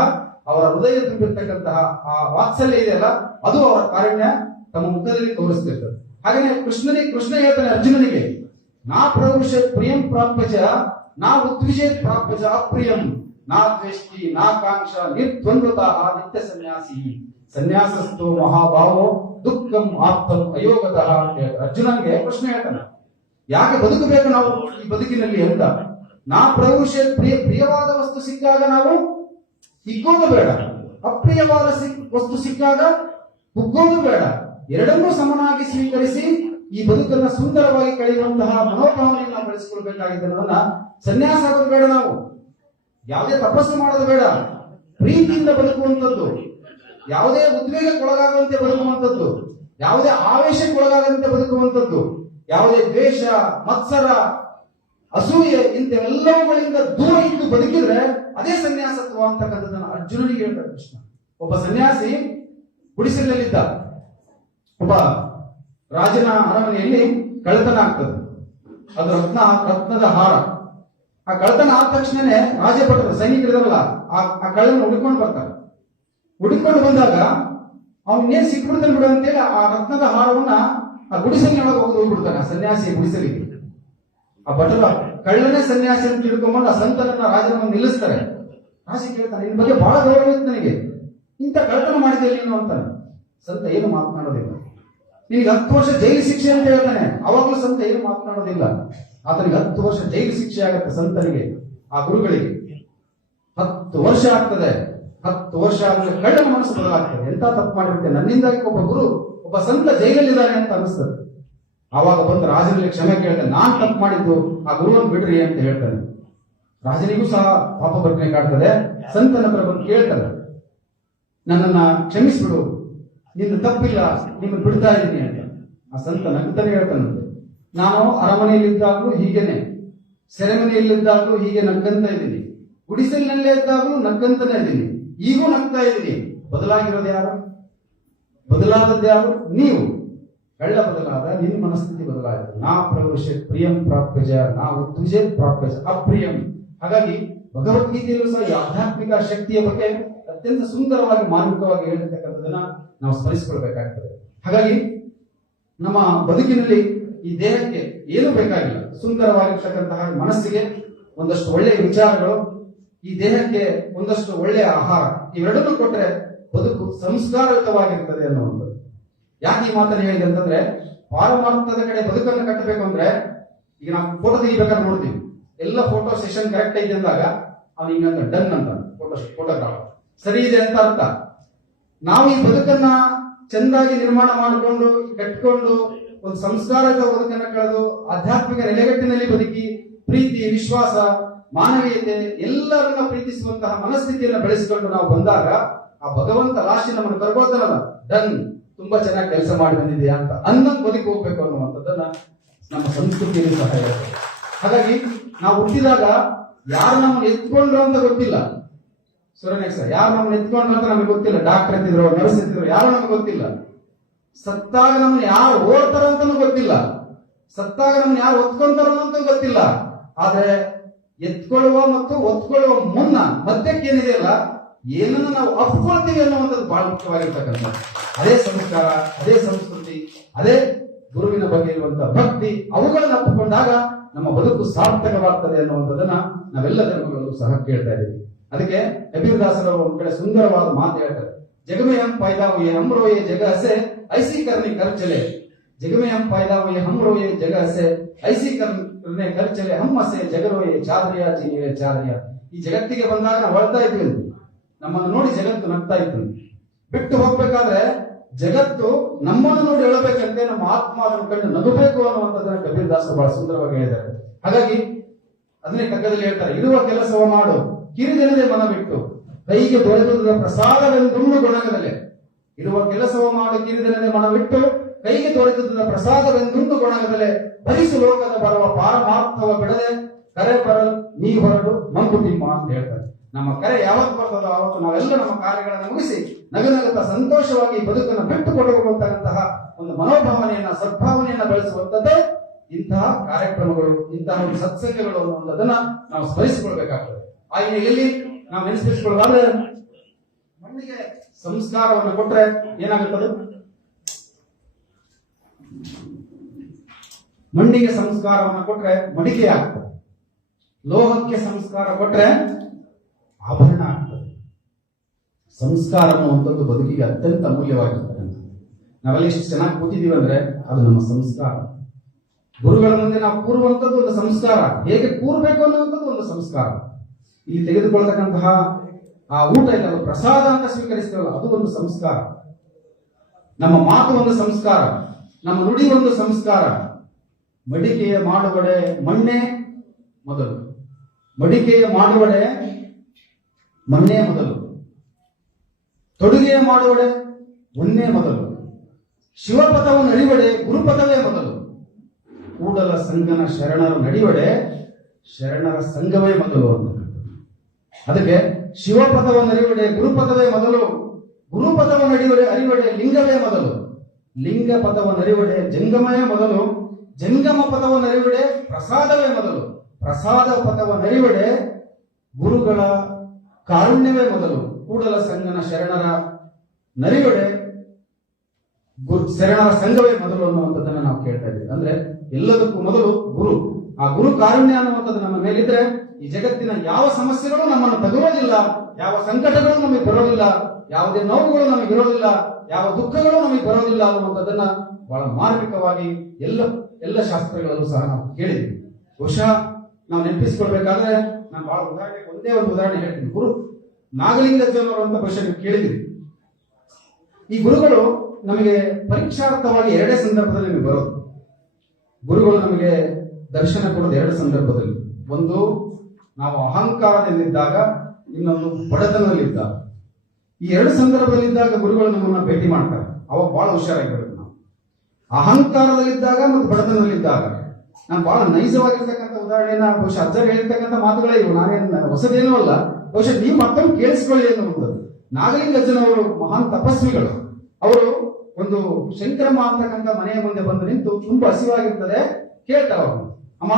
ಅವರ ಹೃದಯ ತುಂಬಿರ್ತಕ್ಕಂತಹ ಆ ವಾತ್ಸಲ್ಯ ಇದೆಯಲ್ಲ, ಅದು ಅವರ ಕಾರುಣ್ಯ ತಮ್ಮ ಮುಖದಲ್ಲಿ ತೋರಿಸ್ತಿರ್ತದೆ. ಹಾಗೆ ಕೃಷ್ಣ ಹೇಳ್ತಾನೆ ಅರ್ಜುನನಿಗೆ, ನಾ ಪ್ರವೃಷ ಪ್ರಿಯಂ ಪ್ರಾಪ್ಯಚ ನಾ ಉದ್ವಿಷೇತ್ ಪ್ರಾಪ್ಯಚ ಅಪ್ರಿಯಂ ನಾ ದ್ವೇಷ್ಟಿ ನಾ ಕಾಂಕ್ಷ ನಿರ್ದ್ವಂದ್ವತಃ ನಿತ್ಯ ಸನ್ಯಾಸಿ ಸನ್ಯಾಸಸ್ಥೋ ಮಹಾಭಾವೋ ದುಃಖಂ ಆಪ್ತಂ ಅಯೋಗತಃ ಅಂತ ಅರ್ಜುನನಿಗೆ ಕೃಷ್ಣ ಹೇಳ್ತಾನೆ. ಯಾಕೆ ಬದುಕಬೇಕು ನಾವು ಈ ಬದುಕಿನಲ್ಲಿ ಅಂತ. ನಾ ಪ್ರವೃಷ ಪ್ರಿಯವಾದ ವಸ್ತು ಸಿಕ್ಕಾಗ ನಾವು ಹಿಗ್ಗೋದು ಬೇಡ, ಅಪ್ರಿಯವಾದ ವಸ್ತು ಸಿಕ್ಕಾಗ ಕುಗ್ಗೋದು ಬೇಡ. ಎರಡನ್ನೂ ಸಮನಾಗಿ ಸ್ವೀಕರಿಸಿ ಈ ಬದುಕನ್ನ ಸುಂದರವಾಗಿ ಕಳೆಯುವಂತಹ ಮನೋಭಾವನೆಯನ್ನು ನಾವು ಬೆಳೆಸಿಕೊಳ್ಬೇಕಾಗಿದ್ದನ್ನ ಸನ್ಯಾಸ ಆಗೋದು ಬೇಡ. ನಾವು ಯಾವುದೇ ತಪಸ್ಸು ಮಾಡೋದು ಬೇಡ, ಪ್ರೀತಿಯಿಂದ ಬದುಕುವಂಥದ್ದು, ಯಾವುದೇ ಉದ್ವೇಗಕ್ಕೊಳಗಾಗುವಂತೆ ಬದುಕುವಂಥದ್ದು, ಯಾವುದೇ ಆವೇಶಕ್ಕೊಳಗಾಗದಂತೆ ಬದುಕುವಂಥದ್ದು, ಯಾವುದೇ ದ್ವೇಷ ಮತ್ಸರ ಅಸೂಯೆ ಇಂಥವೆಲ್ಲವುಗಳಿಂದ ದೂರ ಇದ್ದು ಬದುಕಿದ್ರೆ ಅದೇ ಸನ್ಯಾಸತ್ವ ಅಂತಕ್ಕಂಥದ್ದನ್ನು ಅರ್ಜುನನಿಗೆ ಹೇಳ್ತಾರೆ ಕೃಷ್ಣ. ಒಬ್ಬ ಸನ್ಯಾಸಿ ಗುಡಿಸಲಲ್ಲಿದ್ದ. ಒಬ್ಬ ರಾಜನ ಅರಮನೆಯಲ್ಲಿ ಕಳ್ಳತನ ಆಗ್ತದೆ. ಅದು ರತ್ನದ ಹಾರ. ಆ ಕಳ್ಳತನ ಆದ ತಕ್ಷಣನೇ ರಾಜಭಟರು ಸೈನಿಕರಿದಾರಲ್ಲ ಆ ಕಳ್ಳನ ಹುಡುಕೊಂಡು ಬರ್ತಾರೆ. ಹುಡುಕೊಂಡು ಬಂದಾಗ ಅವನ್ನೇನ್ ಸಿಕ್ಬಿಡ್ತಾನೆ ಬಿಡು ಅಂತೇಳಿ ಆ ರತ್ನದ ಹಾರವನ್ನ ಆ ಗುಡಿಸಲಿನೊಳಗೆ ಹೋಗ್ಬಿಡ್ತಾನೆ, ಆ ಸನ್ಯಾಸಿ ಗುಡಿಸಲಿಗೆ. ಆ ಭಟರ ಕಳ್ಳನೇ ಸನ್ಯಾಸಿ ಅಂತ ತಿಳ್ಕೊಂಡ್ಬಂದು ಆ ಸಂತನನ್ನ ರಾಜನ ನಿಲ್ಲಿಸ್ತಾರೆ. ರಾಜ ಕೇಳ್ತಾನೆ, ನಿನ್ ಬಗ್ಗೆ ಬಹಳ ಗೌರವ ಇತ್ತು ನನಗೆ, ಇಂಥ ಕಳ್ಳತನ ಮಾಡಿದೆ ನೀನು ಅಂತಾನೆ. ಸಂತ ಏನು ಮಾತನಾಡೋದಿಲ್ಲ. ನಿನಗೆ 10 ವರ್ಷ ಜೈಲು ಶಿಕ್ಷೆ ಅಂತ ಹೇಳ್ತಾನೆ. ಅವಾಗಲೂ ಸಂತ ಏನು ಮಾತನಾಡೋದಿಲ್ಲ. ಆತನಿಗೆ 10 ವರ್ಷ ಜೈಲು ಶಿಕ್ಷೆ ಆಗತ್ತೆ. ಸಂತನಿಗೆ, ಆ ಗುರುಗಳಿಗೆ 10 ವರ್ಷ ಆಗ್ತದೆ. 10 ವರ್ಷ ಆದ್ಮೇಲೆ ಕಳ್ಳನ ಮನಸ್ಸು ಬದಲಾಗ್ತದೆ. ಎಂತ ತಪ್ಪು ಮಾಡಿರುತ್ತೆ, ನನ್ನಿಂದಾಗಿ ಒಬ್ಬ ಗುರು, ಒಬ್ಬ ಸಂತ ಜೈಲಲ್ಲಿದ್ದಾನೆ ಅಂತ ಅನಿಸ್ತದೆ. ಆವಾಗ ಬಂದು ರಾಜನಲ್ಲಿ ಕ್ಷಮೆ ಕೇಳ್ತಾನೆ, ನಾನ್ ತಪ್ಪು ಮಾಡಿದ್ದು, ಆ ಗುರುವನ್ನು ಬಿಡ್ರಿ ಅಂತ ಹೇಳ್ತಾನೆ. ರಾಜನಿಗೂ ಸಹ ಪಾಪ ಬರ್ಕನೆ ಕಾಡ್ತದೆ. ಸಂತನ ಹತ್ರ ಬಂದು ಕೇಳ್ತಾನೆ, ನನ್ನನ್ನ ಕ್ಷಮಿಸ್ಬಿಡು, ನಿನ್ನ ತಪ್ಪಿಲ್ಲ, ನಿನ್ನ ಬಿಡ್ತಾ ಇದ್ದೀನಿ ಅಂತ. ಆ ಸಂತ ನಗ್ತಾನೆ ಹೇಳ್ತಾನಂತೆ, ನಾನು ಅರಮನೆಯಲ್ಲಿದ್ದಾಗಲೂ ಹೀಗೇನೆ, ಸೆರೆಮನೆಯಲ್ಲಿದ್ದಾಗಲೂ ಹೀಗೆ ನಗ್ಗಂತ ಇದ್ದೀನಿ, ಗುಡಿಸಲಿನಲ್ಲೇ ಇದ್ದಾಗಲೂ ನಗ್ಗಂತಾನೆ ಇದ್ದೀನಿ, ಈಗೂ ನಗ್ತಾ ಇದ್ದೀನಿ. ಬದಲಾಗಿರೋದು ಯಾರು? ಬದಲಾದದ್ದು ಯಾರು? ನೀವು. ಕಳ್ಳ ಬದಲಾದ, ನಿನ್ನ ಮನಸ್ಥಿತಿ ಬದಲಾಯಿತು. ನಾ ಪ್ರವೇಶ ಪ್ರಿಯಂ ಪ್ರಾಪ್ಯಜ ನಾ ಉದ್ವಿಜೆ ಪ್ರಾಪ್ಯಜ ಅಪ್ರಿಯಂ. ಹಾಗಾಗಿ ಭಗವದ್ಗೀತೆಯಲ್ಲೂ ಸಹ ಈ ಆಧ್ಯಾತ್ಮಿಕ ಶಕ್ತಿಯ ಬಗ್ಗೆ ಅತ್ಯಂತ ಸುಂದರವಾಗಿ ಮಾರ್ಮಿಕವಾಗಿ ಹೇಳಿರ್ತಕ್ಕಂಥದನ್ನ ನಾವು ಸ್ಮರಿಸಿಕೊಳ್ಬೇಕಾಗ್ತದೆ. ಹಾಗಾಗಿ ನಮ್ಮ ಬದುಕಿನಲ್ಲಿ ಈ ದೇಹಕ್ಕೆ ಏನು ಬೇಕಾಗಿಲ್ಲ, ಸುಂದರವಾಗಿರ್ತಕ್ಕಂತಹ ಮನಸ್ಸಿಗೆ ಒಂದಷ್ಟು ಒಳ್ಳೆಯ ವಿಚಾರಗಳು, ಈ ದೇಹಕ್ಕೆ ಒಂದಷ್ಟು ಒಳ್ಳೆಯ ಆಹಾರ, ಇವೆರಡನ್ನೂ ಕೊಟ್ರೆ ಬದುಕು ಸಂಸ್ಕಾರಯುತವಾಗಿರ್ತದೆ ಅನ್ನುವಂಥದ್ದು. ಯಾಕೆ ಈ ಮಾತನ್ನು ಹೇಳಿದೆ ಅಂತಂದ್ರೆ, ಪಾರಮಾರ್ಥದ ಕಡೆ ಬದುಕನ್ನು ಕಟ್ಟಬೇಕು ಅಂದ್ರೆ, ಈಗ ನಾವು ಫೋಟೋ ತೆಗಿಬೇಕಾದ್ರೆ ನೋಡ್ತೀವಿ, ಎಲ್ಲ ಫೋಟೋ ಸೆಷನ್ ಕರೆಕ್ಟ್ ಐತೆ ಅಂದಾಗ ಅವ್ನು ಹಿಂಗಂತ ಡನ್ ಅಂತ ಫೋಟೋಗ್ರಾಫರ್ ಸರಿ ಇದೆ ಅಂತ ಅರ್ಥ. ನಾವು ಈ ಬದುಕನ್ನ ಚೆಂದಾಗಿ ನಿರ್ಮಾಣ ಮಾಡಿಕೊಂಡು ಕಟ್ಕೊಂಡು ಒಂದು ಸಂಸ್ಕಾರದ ಬದುಕನ್ನ ಕಳೆದು ಆಧ್ಯಾತ್ಮಿಕ ನೆಲೆಗಟ್ಟಿನಲ್ಲಿ ಬದುಕಿ ಪ್ರೀತಿ, ವಿಶ್ವಾಸ, ಮಾನವೀಯತೆ ಎಲ್ಲರನ್ನ ಪ್ರೀತಿಸುವಂತಹ ಮನಸ್ಥಿತಿಯನ್ನು ಬೆಳೆಸಿಕೊಂಡು ನಾವು ಬಂದಾಗ ಆ ಭಗವಂತ ಲಾಸ್ಟ್ ನಮ್ಮನ್ನು ಕರ್ಕೋತಾನಲ್ಲ, ಡನ್, ತುಂಬಾ ಚೆನ್ನಾಗಿ ಕೆಲಸ ಮಾಡಿ ಬಂದಿದೆಯಾ ಅಂತ ಅನ್ನಂಗ್ ಬದುಕಿ ಹೋಗ್ಬೇಕು ಅನ್ನುವಂಥದ್ದನ್ನ ನಮ್ಮ ಸಂಸ್ಕೃತಿಯಲ್ಲಿ ಸಹ ಇರುತ್ತೆ. ಹಾಗಾಗಿ ನಾವು ಹುಟ್ಟಿದಾಗ ಯಾರು ನಮ್ಮನ್ನು ಎತ್ಕೊಂಡ್ರು ಅಂತ ಗೊತ್ತಿಲ್ಲ. ಸುರನೇಕ್ ಸರ್, ಯಾರು ನಮ್ಮನ್ನು ಎತ್ಕೊಂಡ್ರು ಅಂತ ನಮಗೆ ಗೊತ್ತಿಲ್ಲ. ಡಾಕ್ಟರ್ ಎತ್ತಿದ್ರು, ನರ್ಸ್ ಎತ್ತಿದ್ರು, ಯಾರು ನಮ್ಗೆ ಗೊತ್ತಿಲ್ಲ. ಸತ್ತಾಗ ನಮ್ಮನ್ನು ಯಾರು ಓಡ್ತಾರ ಅಂತಾನು ಗೊತ್ತಿಲ್ಲ. ಸತ್ತಾಗ ನಮ್ಮನ್ನು ಯಾರು ಒತ್ಕೊಂತಾರ ಅಂತ ಗೊತ್ತಿಲ್ಲ. ಆದ್ರೆ ಎತ್ಕೊಳ್ಳುವ ಮತ್ತು ಒತ್ಕೊಳ್ಳುವ ಮುನ್ನ ಮಧ್ಯಕ್ಕೆ ಏನಿದೆಯಲ್ಲ, ಏನನ್ನು ನಾವು ಅಪ್ಕೊಳ್ತೀವಿ ಅನ್ನುವಂಥದ್ದು ಬಹಳ ಮುಖ್ಯವಾಗಿರ್ತಕ್ಕಂಥ. ಅದೇ ಸಂಸ್ಕಾರ, ಅದೇ ಸಂಸ್ಕೃತಿ, ಅದೇ ಗುರುವಿನ ಬಗ್ಗೆ ಇರುವಂತಹ ಭಕ್ತಿ, ಅವುಗಳನ್ನು ಅಪ್ಪಿಕೊಂಡಾಗ ನಮ್ಮ ಬದುಕು ಸಾರ್ಥಕವಾಗ್ತದೆ ಅನ್ನುವಂಥದ್ದನ್ನ ನಾವೆಲ್ಲ ಧರ್ಮಗಳಲ್ಲೂ ಸಹ ಕೇಳ್ತಾ ಇದ್ದೀವಿ. ಅದಕ್ಕೆ ಕಬೀರದಾಸರವರು ಒಂದ್ ಕಡೆ ಸುಂದರವಾದ ಮಾತು ಹೇಳ್ತಾರೆ, ಜಗಮೆ ಹಂ ಪಾಯ್ದಾ ಹುಯೆ ಹಮ್ ರೋಯೆ ಜಗ ಹಸೆ ಐಸಿ ಕರ್ನಿ ಕರ್ ಚಲೆ. ಜಗಮೆ ಹಂ ಪಾಯ್ದಾ ಹುಯೆ ಹಮ್ ರೋಯೆ ಜಗ ಹಸೆ ಐಸಿ ಕರ್ನೆ ಕರ್ ಚಲೆ ಹಮ್ ಹಸೆ ಜಗರೋಯೆ ಚಾದ್ರಿಯ ಚೀನಿವೆ ಚಾದ್ರಿಯ. ಈ ಜಗತ್ತಿಗೆ ಬಂದಾಗ ನಾವು ಅಳ್ತಾ ಇದ್ವಿ, ನಮ್ಮನ್ನು ನೋಡಿ ಜಗತ್ತು ನಗ್ತಾ ಇತ್ತು. ಬಿಟ್ಟು ಹೋಗ್ಬೇಕಾದ್ರೆ ಜಗತ್ತು ನಮ್ಮನ್ನು ನೋಡಿ ಹೇಳಬೇಕಂತೆ, ನಮ್ಮ ಆತ್ಮ ಅದನ್ನು ಕಂಡು ನಗಬೇಕು ಅನ್ನುವಂಥದ್ದನ್ನ ಕಬೀರದಾಸರು ಬಹಳ ಸುಂದರವಾಗಿ ಹೇಳಿದ್ದಾರೆ. ಹಾಗಾಗಿ ಅದನ್ನೇ ಕಗ್ಗದಲ್ಲಿ ಹೇಳ್ತಾರೆ, ಇರುವ ಕೆಲಸವ ಮಾಡು ಕಿರಿದೆನದೆ ಮನ ಬಿಟ್ಟು ಕೈಗೆ ದೊರೆತದ ಪ್ರಸಾದವೆಂದುಂಡು ಗೊಣಗದಲೆ. ಇರುವ ಕೆಲಸವ ಮಾಡು ಕಿರಿದೆನದೆ ಮನ ಬಿಟ್ಟು ಕೈಗೆ ದೊರೆತದ ಪ್ರಸಾದವೆಂದುಂಡು ಗೊಣಗದಲೆ. ಭರಿಸು ಲೋಕದ ಬರುವ ಪಾರಮಾರ್ಥವ ಬಿಡದೆ ಕರೆ ಬರಲು ನೀ ಹೊರಡು ಮಂಕುತಿಮ್ಮ ಅಂತ ಹೇಳ್ತಾರೆ. ನಮ್ಮ ಕರೆ ಯಾವತ್ತು ಬರ್ತದೋ ಆವತ್ತು ನಾವೆಲ್ಲ ನಮ್ಮ ಕಾರ್ಯಗಳನ್ನು ಮುಗಿಸಿ ನಗನಗುತ್ತಾ ಸಂತೋಷವಾಗಿ ಬದುಕನ್ನು ಬಿಟ್ಟು ಕೊಡುವಂತಹ ಒಂದು ಮನೋಭಾವನೆಯನ್ನ, ಸದ್ಭಾವನೆಯನ್ನ ಬೆಳೆಸುವಂತದ್ದೇ ಇಂತಹ ಕಾರ್ಯಕ್ರಮಗಳು, ಇಂತಹ ಒಂದು ಸತ್ಸಂಗಗಳು ಅನ್ನುವಂಥದ್ದನ್ನ ನಾವು ಸ್ಮರಿಸಿಕೊಳ್ಬೇಕಾಗ್ತದೆ. ಆ ಹಿನ್ನೆಲೆಯಲ್ಲಿ ನಾವು ನೆನಪಿಸಿಕೊಳ್ಳೋದಾದ್ರೆ, ಮಣ್ಣಿಗೆ ಸಂಸ್ಕಾರವನ್ನು ಕೊಟ್ರೆ ಏನಾಗುತ್ತದೆ? ಮಣ್ಣಿಗೆ ಸಂಸ್ಕಾರವನ್ನು ಕೊಟ್ರೆ ಮಡಿಕೆ ಆಗ್ತದೆ. ಲೋಹಕ್ಕೆ ಸಂಸ್ಕಾರ ಕೊಟ್ರೆ ಆಭರಣ ಆಗ್ತದೆ. ಸಂಸ್ಕಾರ ಅನ್ನುವಂಥದ್ದು ಬದುಕಿಗೆ ಅತ್ಯಂತ ಅಮೂಲ್ಯವಾಗಿರ್ತದೆ. ನಾವೆಲ್ಲ ಎಷ್ಟು ಚೆನ್ನಾಗಿ ಕೂತಿದ್ದೀವಿ ಅಂದ್ರೆ ಅದು ನಮ್ಮ ಸಂಸ್ಕಾರ. ಗುರುಗಳ ಮುಂದೆ ನಾವು ಕೂರುವಂಥದ್ದು ಒಂದು ಸಂಸ್ಕಾರ, ಹೇಗೆ ಕೂರ್ಬೇಕು ಅನ್ನುವಂಥದ್ದು ಒಂದು ಸಂಸ್ಕಾರ. ಇಲ್ಲಿ ತೆಗೆದುಕೊಳ್ಳತಕ್ಕಂತಹ ಆ ಊಟ ಇದೆಲ್ಲ ಪ್ರಸಾದ ಅಂತ ಸ್ವೀಕರಿಸ್ತೇವಲ್ಲ, ಅದು ಒಂದು ಸಂಸ್ಕಾರ. ನಮ್ಮ ಮಾತು ಒಂದು ಸಂಸ್ಕಾರ, ನಮ್ಮ ನುಡಿ ಒಂದು ಸಂಸ್ಕಾರ. ಮಡಿಕೆಯ ಮಾಡುವಡೆ ಮಣ್ಣೆ ಮೊದಲು, ಮಡಿಕೆಯ ಮಾಡುವಡೆ ಮಣ್ಣೇ ಮೊದಲು, ತೊಡುಗೆಯ ಮಾಡುವಡೆ ಉಣ್ಣೆ ಮೊದಲು, ಶಿವಪಥವನ್ನು ನಡಿವಡೆ ಗುರುಪಥವೇ ಮೊದಲು, ಕೂಡಲ ಸಂಗನ ಶರಣರ ನಡಿವಡೆ ಶರಣರ ಸಂಘವೇ ಮೊದಲು ಅಂತಕ್ಕಂಥದ್ದು. ಅದಕ್ಕೆ ಶಿವಪದವನ್ನು ಅರಿವಡೆ ಗುರುಪದವೇ ಮೊದಲು, ಗುರುಪದವನ್ನು ಅರಿವಡೆ ಲಿಂಗವೇ ಮೊದಲು, ಲಿಂಗ ಪದವನ್ನು ಅರಿವಡೆ ಜಂಗಮವೇ ಮೊದಲು, ಜಂಗಮ ಪದವನ್ನು ಅರಿವಡೆ ಪ್ರಸಾದವೇ ಮೊದಲು, ಪ್ರಸಾದ ಪದವನ್ನು ಅರಿವಡೆ ಗುರುಗಳ ಕಾರುಣ್ಯವೇ ಮೊದಲು, ಕೂಡಲ ಸಂಗನ ಶರಣರ ನರಿವಡೆ ಶರಣರ ಸಂಘವೇ ಮೊದಲು ಅನ್ನುವಂಥದ್ದನ್ನ ನಾವು ಕೇಳ್ತಾ ಇದ್ದೀವಿ. ಅಂದ್ರೆ ಎಲ್ಲದಕ್ಕೂ ಮೊದಲು ಗುರು. ಆ ಗುರು ಕಾರುಣ್ಯ ಅನ್ನುವಂಥದ್ದು ನಮ್ಮ ಮೇಲಿದ್ರೆ ಈ ಜಗತ್ತಿನ ಯಾವ ಸಮಸ್ಯೆಗಳು ನಮ್ಮನ್ನು ತಗುವುದಿಲ್ಲ, ಯಾವ ಸಂಕಟಗಳು ನಮಗೆ ಬರೋದಿಲ್ಲ, ಯಾವುದೇ ನೋವುಗಳು ನಮಗೆ ಇರೋದಿಲ್ಲ, ಯಾವ ದುಃಖಗಳು ನಮಗೆ ಬರೋದಿಲ್ಲ ಅನ್ನುವಂಥದ್ದನ್ನ ಬಹಳ ಮಾರ್ಮಿಕವಾಗಿ ಎಲ್ಲ ಶಾಸ್ತ್ರಗಳಲ್ಲೂ ಸಹ ನಾವು ಕೇಳಿದ್ವಿ. ಬಹುಶಃ ನಾವು ನೆನಪಿಸಿಕೊಳ್ಬೇಕಾದ್ರೆ ನಾನು ಬಹಳ ಒಂದೇ ಒಂದು ಉದಾಹರಣೆ ಹೇಳ್ತೀನಿ. ಗುರು ನಾಗಲಿಂಗಜ್ಜನವರು ಅಂತ ಬಹುಶಃ ನೀವು ಕೇಳಿದ್ರಿ. ಈ ಗುರುಗಳು ನಮಗೆ ಪರೀಕ್ಷಾರ್ಥವಾಗಿ ಎರಡೇ ಸಂದರ್ಭದಲ್ಲಿ ನಮಗೆ ಬರೋದು. ಗುರುಗಳು ನಮಗೆ ದರ್ಶನ ಕೊಡೋದು ಎರಡು ಸಂದರ್ಭದಲ್ಲಿ. ಒಂದು ನಾವು ಅಹಂಕಾರದಲ್ಲಿದ್ದಾಗ, ಇನ್ನೊಂದು ಬಡತನದಲ್ಲಿದ್ದಾಗ. ಈ ಎರಡು ಸಂದರ್ಭದಲ್ಲಿದ್ದಾಗ ಗುರುಗಳು ನಮ್ಮನ್ನ ಭೇಟಿ ಮಾಡ್ತಾರೆ. ಅವಾಗ ಬಹಳ ಹುಷಾರಾಗಿರ್ಬೇಕು ನಾವು. ಅಹಂಕಾರದಲ್ಲಿದ್ದಾಗ ಮತ್ತು ಬಡತನದಲ್ಲಿದ್ದಾಗ. ನಾನು ಬಹಳ ನೈಜವಾಗಿರ್ತಕ್ಕಂಥ ಉದಾಹರಣೆನ ಬಹುಶಃ ಅಜ್ಜರು ಹೇಳಿರ್ತಕ್ಕಂಥ ಮಾತುಗಳೇ ಇವು, ನಾನೇನು ಹೊಸದೇನೂ ಅಲ್ಲ. ಬಹುಶಃ ನೀವು ಮತ್ತೊಂದು ಕೇಳಿಸ್ಕೊಳ್ಳಿ ಅನ್ನುವುದು. ನಾಗಲಿಂಗಜ್ಜನವರು ಮಹಾನ್ ತಪಸ್ವಿಗಳು. ಅವರು ಒಂದು ಶಂಕರಮ್ಮ ಅಂತಕ್ಕಂಥ ಮನೆಯ ಮುಂದೆ ಬಂದು ನಿಂತು ತುಂಬಾ ಹಸಿವಾಗಿರ್ತದೆ, ಕೇಳ್ತಾರೆ ಅವರು, ಅಮ್ಮ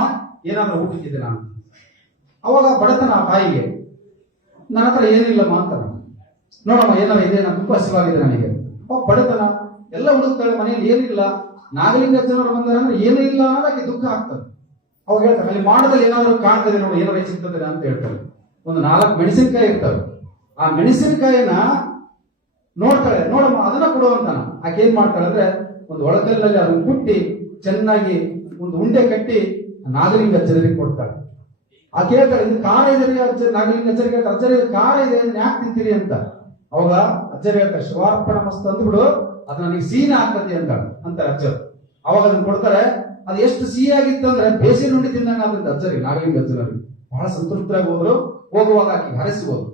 ಏನಾದ್ರೂ ಊಟಕ್ಕಿದೆ ನಾನು. ಅವಾಗ ಬಡತನ ಆ ತಾಯಿಗೆ, ನನ್ನ ಹತ್ರ ಏನಿಲ್ಲಮ್ಮ ಅಂತ. ನೋಡಮ್ಮ ಏನಾರ ಇದೆ, ನಾನು ತುಂಬಾ ಹಸಿವಾಗಿದೆ ನನಗೆ. ಬಡತನ ಎಲ್ಲ ಹುಡುಕ್ತಾಳೆ, ಮನೆಯಲ್ಲಿ ಏನಿಲ್ಲ. ನಾಗಲಿಂಗಜ್ಜನವರು ಬಂದಾರೆ ಅಂದ್ರೆ ಏನೂ ಇಲ್ಲ ಅನ್ನೋದಕ್ಕೆ ದುಃಖ ಆಗ್ತದೆ. ಅವಾಗ ಹೇಳ್ತಾರೆ, ಅಲ್ಲಿ ಮಾಡದಲ್ಲಿ ಏನಾದ್ರು ಕಾಣ್ತದೆ ನೋಡಿ, ಏನಾದ್ರು ಸಿಗ್ತದೆ ಅಂತ ಹೇಳ್ತಾರೆ. ಒಂದು 4 ಮೆಣಸಿನಕಾಯಿ ಇರ್ತವೆ. ಆ ಮೆಣಸಿನಕಾಯಿನ ನೋಡ್ತಾಳೆ, ನೋಡಮ್ಮ ಅದನ್ನ ಕೊಡುವಂತಾನ. ಆಕೆ ಏನ್ ಮಾಡ್ತಾಳೆ ಅಂದ್ರೆ ಒಂದು ಒಳಕಲ್ಲಲ್ಲಿ ಅದನ್ನ ಕುಟ್ಟಿ ಚೆನ್ನಾಗಿ ಒಂದು ಉಂಡೆ ಕಟ್ಟಿ ನಾಗಲಿಂಗಜ್ಜರಿಗೆ ಕೊಡ್ತಾಳೆ. ಆಕೆ ಹೇಳ್ತಾಳೆ, ಇದು ಖಾರ ಇದೆ ನಾಗಲಿಂಗಜ್ಜರಿಗೆ. ಅಜ್ಜರಿಗೆ ಖಾರ ಇದೆ, ಯಾಕೆ ತಿಂತೀರಿ ಅಂತ. ಅವಾಗ ಅಜ್ಜರು ಹೇಳ್ತಾರೆ, ಶಿವಾರ್ಪಣ ಮಸ್ತ್ ಅಂದ್ಬಿಡು, ಅದು ನನಗೆ ಸಿಹಿನ ಆಗ್ತದೆ ಅಂತ ಅಜ್ಜರು. ಅವಾಗ ಅದನ್ನ ಕೊಡ್ತಾರೆ. ಅದು ಎಷ್ಟು ಸಿಹಿಯಾಗಿತ್ತು ಅಂದ್ರೆ ಬೇಸಿಗೆ ನುಂಡಿ ತಿಂದಂಗ ಅಂತ ಅಜ್ಜರಿಗೆ, ನಾಗಲಿಂಗಜ್ಜರಿಗೆ. ಬಹಳ ಸಂತೃಪ್ತರಾಗಿ ಹೋದ್ರು. ಹೋಗುವಾಗ ಆಕೆ ಹರಿಸುವುದು.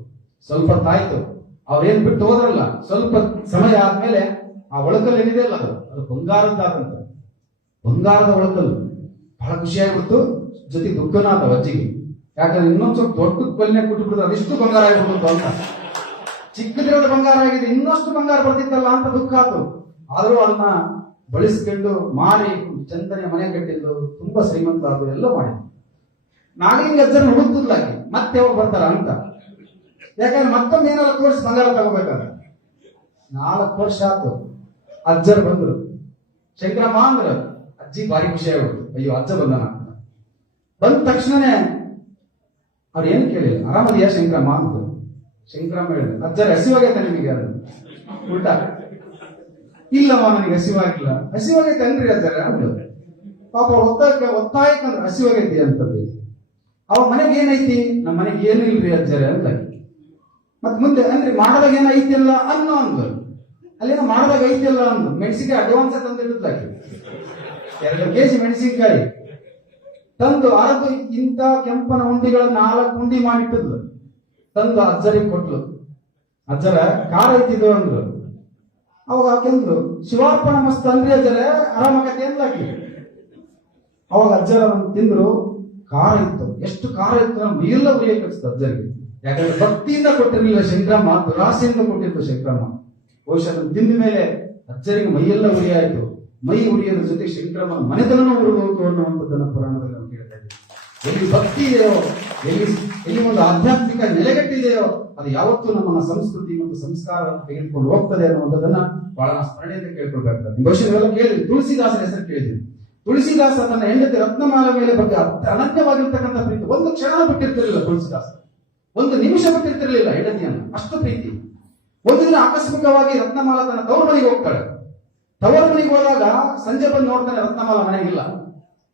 ಸ್ವಲ್ಪ ತಾಯ್ತು, ಅವ್ರೇನ್ ಬಿಟ್ಟು ಹೋದ್ರಲ್ಲ, ಸ್ವಲ್ಪ ಸಮಯ ಆದ್ಮೇಲೆ ಆ ಒಳಕಲ್ಲು ಏನಿದೆ ಅಲ್ಲ, ಅದು ಬಂಗಾರದ್ದಾದಂತ, ಬಂಗಾರದ ಒಳಕಲ್ಲು. ಬಹಳ ಖುಷಿಯಾಗ್ಬಿಡ್ತು, ಜೊತೆಗೆ ದುಃಖನಾದ ಅಜ್ಜಿಗೆ. ಯಾಕಂದ್ರೆ ಇನ್ನೊಂದ್ ಸ್ವಲ್ಪ ದೊಡ್ಡ ಕೊಲ್ಲಿನ ಕೊಟ್ಟುಬಿಡಿದ್ರೆ ಅದಿಷ್ಟು ಬಂಗಾರ ಆಗಿಬಿಡ್ತು ಅಂತ. ಚಿಕ್ಕದಿರೋದು ಬಂಗಾರ ಆಗಿದೆ, ಇನ್ನಷ್ಟು ಬಂಗಾರ ಬರ್ತಿತ್ತಲ್ಲ ಅಂತ ದುಃಖ ಆಯ್ತು. ಆದ್ರೂ ಅದನ್ನ ಬಳಸ್ಕೊಂಡು ಮಾರಿ ಚಂದನೆ ಮನೆ ಕಟ್ಟಿದ್ದು, ತುಂಬಾ ಶ್ರೀಮಂತ ಅದು ಎಲ್ಲ ಮಾಡಿದ್ರು. ನಾಗಲಿಂಗಜ್ಜನ ಹುಡುಕ್ತಿದ್ಲಾಕಿ ಮತ್ತೆ ಯಾವಾಗ ಬರ್ತಾರ ಅಂತ. ಯಾಕಂದ್ರೆ ಮತ್ತೊಂದು 4 ವರ್ಷ ಬಂಗಾರ ತಗೋಬೇಕಾದ್ರೆ 4 ವರ್ಷ ಆಯ್ತು. ಅಜ್ಜರು ಬಂದ್ರು, ಶಂಕರಮ್ಮ ಅಂದ್ರು. ಅಜ್ಜಿ ಭಾರಿ ಖುಷಿ ಆಗ್ಬಿಡ್ತು, ಅಯ್ಯೋ ಅಜ್ಜ ಬಂದನ ಅಂತ. ಬಂದ ತಕ್ಷಣನೇ ಅವ್ರು ಏನು ಕೇಳಿಲ್ಲ, ಆರಾಮದಿಯಾ ಶಂಕರಮ್ಮ ಅಂತ. ಶಂಕರಮ್ಮ ಹೇಳಿದ್ರು, ಅಜ್ಜರ ಹಸಿವಾಗೈತೆ ನಿಮಗೆ? ಅದು ಊಟ ಇಲ್ಲಮ್ಮ ನನಗೆ ಹಸಿವಾಗಿಲ್ಲ. ಹಸಿವಾಗೈತೆ ಅನ್ರಿ ಅಜ್ಜರ ಅಂದ್ರು. ಪಾಪ ಒತ್ತಾಯಕ್ಕಂದ್ರೆ ಹಸಿವಾಗೈತಿ ಅಂತಂದು. ಅವ ಮನೆಗೆ ಏನೈತಿ? ನಮ್ಮ ಮನೆಗೆ ಏನು ಇಲ್ರಿ ಅಜ್ಜರ ಅಂತ. ಮತ್ ಮುಂದೆ ಅಂದ್ರೆ ಮಾಡದಾಗ ಏನೈತಿ ಅಲ್ಲ ಅನ್ನೋ ಅಂದ್ರು. ಅಲ್ಲೇನೋ ಮಾಡದಾಗ ಐತಿ ಅಲ್ಲ ಅಂದ್ರು. ಮೆಣಸಿನಕಾಯಿ ಅಡ್ವಾನ್ಸ್ ತಂದಿಡ್ಲಾಕಿ 2 kg ಮೆಣಸಿನಕಾಯಿ ತಂದು ಅರದು ಇಂಥ ಕೆಂಪನ ಉಂಡಿಗಳ 4 ಉಂಡಿ ಮಾಡಿಟ್ಟಿದ್ಲು. ತಂದು ಅಜ್ಜರಿಗೆ ಕೊಟ್ಲು. ಅಜ್ಜರ ಖಾರ ಐತಿದ್ದು ಅಂದ್ರು. ಅವಾಗ ಆಕೆಂದ್ರು, ಶಿವಾರ್ಪಣ ಮಸ್ತ್ ಅಂದ್ರಿ ಅಜ್ಜರ, ಆರಾಮಾಗತ್ತೆ ಅಂದ್ಲಾಕಿ. ಅವಾಗ ಅಜ್ಜರ ತಿಂದ್ರು. ಖಾರ ಇತ್ತು, ಎಷ್ಟು ಖಾರ ಇತ್ತು ಮೈಯೆಲ್ಲ ಉರಿಯಕ್ಕೆ ಅನ್ಸುತ್ತೆ ಅಜ್ಜರಿಗೆ. ಯಾಕಂದ್ರೆ ಭಕ್ತಿಯಿಂದ ಕೊಟ್ಟಿರಲಿಲ್ಲ ಶಂಕರಮ್ಮ, ದುರಾಸೆಯಿಂದ ಕೊಟ್ಟಿತ್ತು ಶಂಕರಮ್ಮ. ಬಹುಶಃ ತಿಂದ ಮೇಲೆ ಅಜ್ಜರಿಗೆ ಮೈಯೆಲ್ಲ ಉರಿಯಾಯಿತು. ಮೈ ಉರಿಯೋದ್ರ ಜೊತೆ ಶಂಕರಮ್ಮನ ಮನೆತನೂ ಉರಿದೋತು ಅನ್ನುವಂಥದ್ದನ್ನ ಪುರಾಣದಲ್ಲಿ ನಾವು ಕೇಳ್ತಾ ಇದ್ದೀವಿ. ಎಲ್ಲಿ ಭಕ್ತಿ ಇದೆಯೋ, ಎಲ್ಲಿ ಒಂದು ಆಧ್ಯಾತ್ಮಿಕ ನೆಲೆಗಟ್ಟಿದೆಯೋ, ಅದು ಯಾವತ್ತೂ ನಮ್ಮನ್ನ ಸಂಸ್ಕೃತಿ ಮತ್ತು ಸಂಸ್ಕಾರ ತೆಗೆದುಕೊಂಡು ಹೋಗ್ತದೆ ಅನ್ನುವಂಥದ್ದನ್ನ ಬಹಳ ಸ್ಮರಣೆಯಿಂದ ಕೇಳ್ಕೊಳ್ಬೇಕಾಗ್ತದೆ. ಬಹುಶಃ ನೀವೆಲ್ಲ ಕೇಳಿದ್ರಿ, ತುಳಸಿದಾಸನ ಹೆಸರು ಕೇಳಿದ್ರಿ. ತುಳಸಿದಾಸ ತನ್ನ ಹೆಂಡತಿ ರತ್ನಮಾಲ ಮೇಲೆ ಬಗ್ಗೆ ಅನನ್ಯವಾಗಿರ್ತಕ್ಕಂಥ ಪ್ರೀತಿ. ಒಂದು ಕ್ಷಣ ಬಿಟ್ಟಿರ್ತಿರ್ಲಿಲ್ಲ ತುಳಸಿದಾಸ, ಒಂದು ನಿಮಿಷ ಬಿಟ್ಟಿರ್ತಿರ್ಲಿಲ್ಲ ಹೆಂಡತಿಯನ್ನು, ಅಷ್ಟು ಪ್ರೀತಿ. ಒಂದು ದಿನ ಆಕಸ್ಮಿಕವಾಗಿ ರತ್ನಮಾಲ ತನ್ನ ತವರು ಮನೆಗೆ ಹೋಗ್ತಾಳೆ. ತವರು ಮನೆಗೆ ಹೋದಾಗ ಸಂಜೆ ಬಂದು ನೋಡ್ತಾನೆ, ರತ್ನಮಾಲ ಮನೆಗಿಲ್ಲ.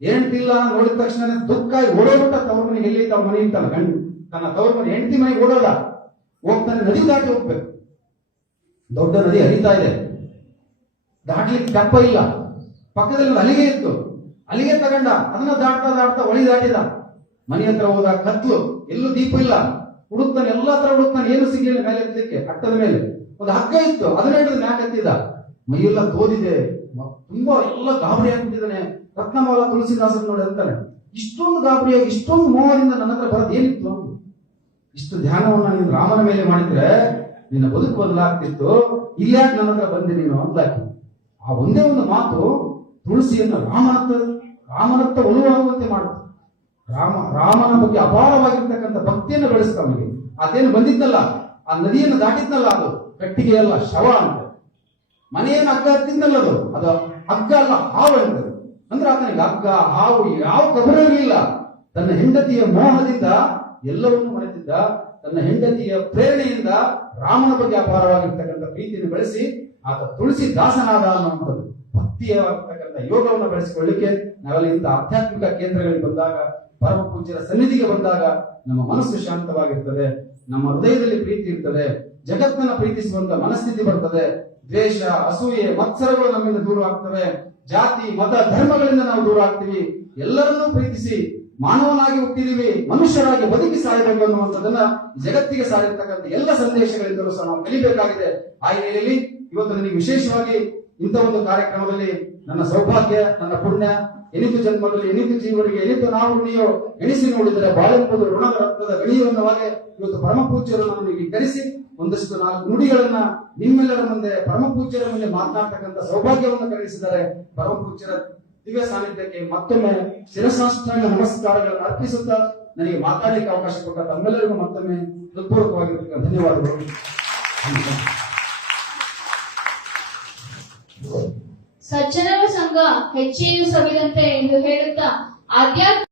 ಹೆಂಡತಿಲ್ಲ ನೋಡಿದ ತಕ್ಷಣ ದುಃಖ ಓಡೋಬಿಟ್ಟ ತವರು ಮನೆಗೆ. ಎಲ್ಲಿ ತವ್ರ ಮನೆ ಇರ್ತಾನೆ ಗಂಡು, ತನ್ನ ತವರು ಮನೆ ಹೆಂಡತಿ ಮನೆಗೆ ಓಡೋಲ್ಲ. ಹೋಗ್ತಾನೆ, ನದಿ ದಾಟಿ ಹೋಗ್ಬೇಕು. ದೊಡ್ಡ ನದಿ ಹರಿತಾ ಇದೆ, ದಾಟ್ಲಿಕ್ಕೆ ತೆಪ್ಪ ಇಲ್ಲ. ಪಕ್ಕದಲ್ಲಿ ಒಂದು ಅಲಿಗೆ ಇತ್ತು, ಅಲಿಗೆ ತಗೊಂಡ ಅದನ್ನ ದಾಟ್ತಾ ದಾಟ್ತಾ ಹೊಳಿ ದಾಟಿದ. ಮನೆ ಹತ್ರ ಹೋದ, ಕತ್ಲು, ಎಲ್ಲೂ ದೀಪ ಇಲ್ಲ. ಹುಡುಕ್ತಾನೆ, ಎಲ್ಲಾ ತರ ಹುಡುಕ್ತಾನೆ, ಏನು ಸಿಗಲಿಲ್ಲ. ಮೇಲೆ ಎತ್ತಲಿಕ್ಕೆ ಅಟ್ಟದ ಮೇಲೆ ಒಂದು ಹಗ್ಗ ಇತ್ತು, ಅದನ್ನ ಹಿಡಿದು ಮ್ಯಾಕ್ ಎತ್ತಿದ. ಮೈಯೆಲ್ಲ ತೋದಿದೆ, ತುಂಬಾ ಎಲ್ಲ ಗಾಬರಿ ಆಗ್ಬಿಟ್ಟಿದ್ದಾನೆ. ರತ್ನಮಾಲ ತುಳಸಿದಾಸನ್ ನೋಡಿ ಅಂತಾನೆ, ಇಷ್ಟೊಂದು ಗಾಬರಿಯಾಗಿ ಇಷ್ಟೊಂದು ಮೋಹದಿಂದ ನನ್ನ ಹತ್ರ ಬರೋದು ಏನಿತ್ತು? ಇಷ್ಟು ಧ್ಯಾನವನ್ನ ನೀನು ರಾಮನ ಮೇಲೆ ಮಾಡಿದ್ರೆ ನಿನ್ನ ಬದುಕು ಬದಲಾಗ್ತಿತ್ತು. ಇಲ್ಯಾಕೆ ನನ್ನ ಹತ್ರ ಬಂದೆ ನೀನು ಅಂದಾಕಿ. ಆ ಒಂದೇ ಒಂದು ಮಾತು ತುಳಸಿಯನ್ನು ರಾಮನತ್ತ ಒಲುವಾಗುವಂತೆ ಮಾಡುತ್ತೆ. ರಾಮನ ಬಗ್ಗೆ ಅಪಾರವಾಗಿರ್ತಕ್ಕಂಥ ಭಕ್ತಿಯನ್ನು ಬೆಳೆಸ್ತಾ ಅವನಿಗೆ. ಅದೇನು ಬಂದಿದ್ದಲ್ಲ, ಆ ನದಿಯನ್ನು ದಾಟಿದ್ನಲ್ಲ, ಅದು ಕಟ್ಟಿಗೆ ಅಲ್ಲ, ಶವ ಅಂತ. ಮನೆಯನ್ನು ಹಗ್ಗ ತಿಂದಲ್ಲ, ಅದು ಹಗ್ಗ ಅಲ್ಲ, ಹಾವು ಎಂತದು. ಅಂದ್ರೆ ಆತನಿಗೆ ಹಗ್ಗ ಹಾವು ಯಾವ ಕಬರ ಇರಲಿಲ್ಲ. ತನ್ನ ಹೆಂಡತಿಯ ಮೋಹದಿಂದ ಎಲ್ಲವನ್ನೂ ಮರೆತಿದ್ದ. ತನ್ನ ಹೆಂಡತಿಯ ಪ್ರೇರಣೆಯಿಂದ ರಾಮನ ಬಗ್ಗೆ ಅಪಾರವಾಗಿರ್ತಕ್ಕಂಥ ಪ್ರೀತಿಯನ್ನು ಬೆಳೆಸಿ ಆತ ತುಳಸಿ ದಾಸನಾದ ಅನ್ನುವಂಥದ್ದು. ಭಕ್ತಿಯಾಗಿರ್ತಕ್ಕಂಥ ಯೋಗವನ್ನು ಬೆಳೆಸಿಕೊಳ್ಳಿಕ್ಕೆ ನಾವೆಲ್ಲ ಇಂಥ ಆಧ್ಯಾತ್ಮಿಕ ಕೇಂದ್ರಗಳಿಗೆ ಬಂದಾಗ, ಪರಮ ಪೂಜ್ಯರ ಸನ್ನಿಧಿಗೆ ಬಂದಾಗ ನಮ್ಮ ಮನಸ್ಸು ಶಾಂತವಾಗಿರ್ತದೆ, ನಮ್ಮ ಹೃದಯದಲ್ಲಿ ಪ್ರೀತಿ ಇರ್ತದೆ, ಜಗತ್ತನ್ನ ಪ್ರೀತಿಸುವಂತ ಮನಸ್ಥಿತಿ ಬರ್ತದೆ. ದ್ವೇಷ, ಅಸೂಯೆ, ಮತ್ಸರಗಳು ನಮ್ಮಿಂದ ದೂರ ಆಗ್ತವೆ. ಜಾತಿ, ಮತ, ಧರ್ಮಗಳಿಂದ ನಾವು ದೂರ ಆಗ್ತೀವಿ. ಎಲ್ಲರನ್ನೂ ಪ್ರೀತಿಸಿ ಮಾನವನಾಗಿ ಹುಟ್ಟಿದೀವಿ, ಮನುಷ್ಯರಾಗಿ ಬದುಕಿ ಸಾಯಬೇಕು ಅನ್ನುವಂಥದ್ದನ್ನ ಜಗತ್ತಿಗೆ ಸಾರಿರ್ತಕ್ಕಂಥ ಎಲ್ಲ ಸಂದೇಶಗಳಿಂದಲೂ ಸಹ ನಾವು ಕಲಿಬೇಕಾಗಿದೆ. ಆ ಹಿನ್ನೆಲೆಯಲ್ಲಿ ಇವತ್ತು ನನಗೆ ವಿಶೇಷವಾಗಿ ಇಂಥ ಒಂದು ಕಾರ್ಯಕ್ರಮದಲ್ಲಿ ನನ್ನ ಸೌಭಾಗ್ಯ, ನನ್ನ ಪುಣ್ಯ, ಎನಿತು ಜನ್ಮದಲ್ಲಿ ಎನಿತು ಜೀವರಿಗೆ ಎನಿತು ನಾವು ಋಣಿಯೋ ಎಣಿಸಿ ನೋಡಿದರೆ ಬಾಳೆಂಬುದು ಋಣದ ರಕ್ತದ ಗಣಿಯುವನ್ನವಾಗೆ ಇವತ್ತು ಪರಮ ಪೂಜ್ಯರನ್ನು ನನಗೆ ಕರೆಸಿ ಒಂದಷ್ಟು 4 ನುಡಿಗಳನ್ನ ನಿಮ್ಮೆಲ್ಲರ ಮುಂದೆ ಪರಮ ಪೂಜ್ಯರ ಮುಂದೆ ಮಾತನಾಡ್ತಕ್ಕಂಥ ಸೌಭಾಗ್ಯವನ್ನು ಕಲಿಸಿದ್ದಾರೆ. ಪರಮ ಪೂಜ್ಯರ ದಿವ್ಯ ಸಾನ್ನಿಧ್ಯಕ್ಕೆ ಮತ್ತೊಮ್ಮೆ ಶಿರಸಾಷ್ಟಾಂಗ ನಮಸ್ಕಾರಗಳನ್ನು ಅರ್ಪಿಸುತ್ತಾ ನನಗೆ ಮಾತಾಡಲಿಕ್ಕೆ ಅವಕಾಶ ಕೊಟ್ಟ ತಮ್ಮೆಲ್ಲರಿಗೂ ಮತ್ತೊಮ್ಮೆ ಹೃತ್ಪೂರ್ವಕವಾಗಿರ್ತಕ್ಕಂಥ ಧನ್ಯವಾದಗಳು. ಸಜ್ಜನರ ಸಂಘ ಹೆಚ್ಚೆಯು ಸವಿದಂತೆ ಎಂದು ಹೇಳುತ್ತಾ ಆಧ್ಯಾತ್ಮ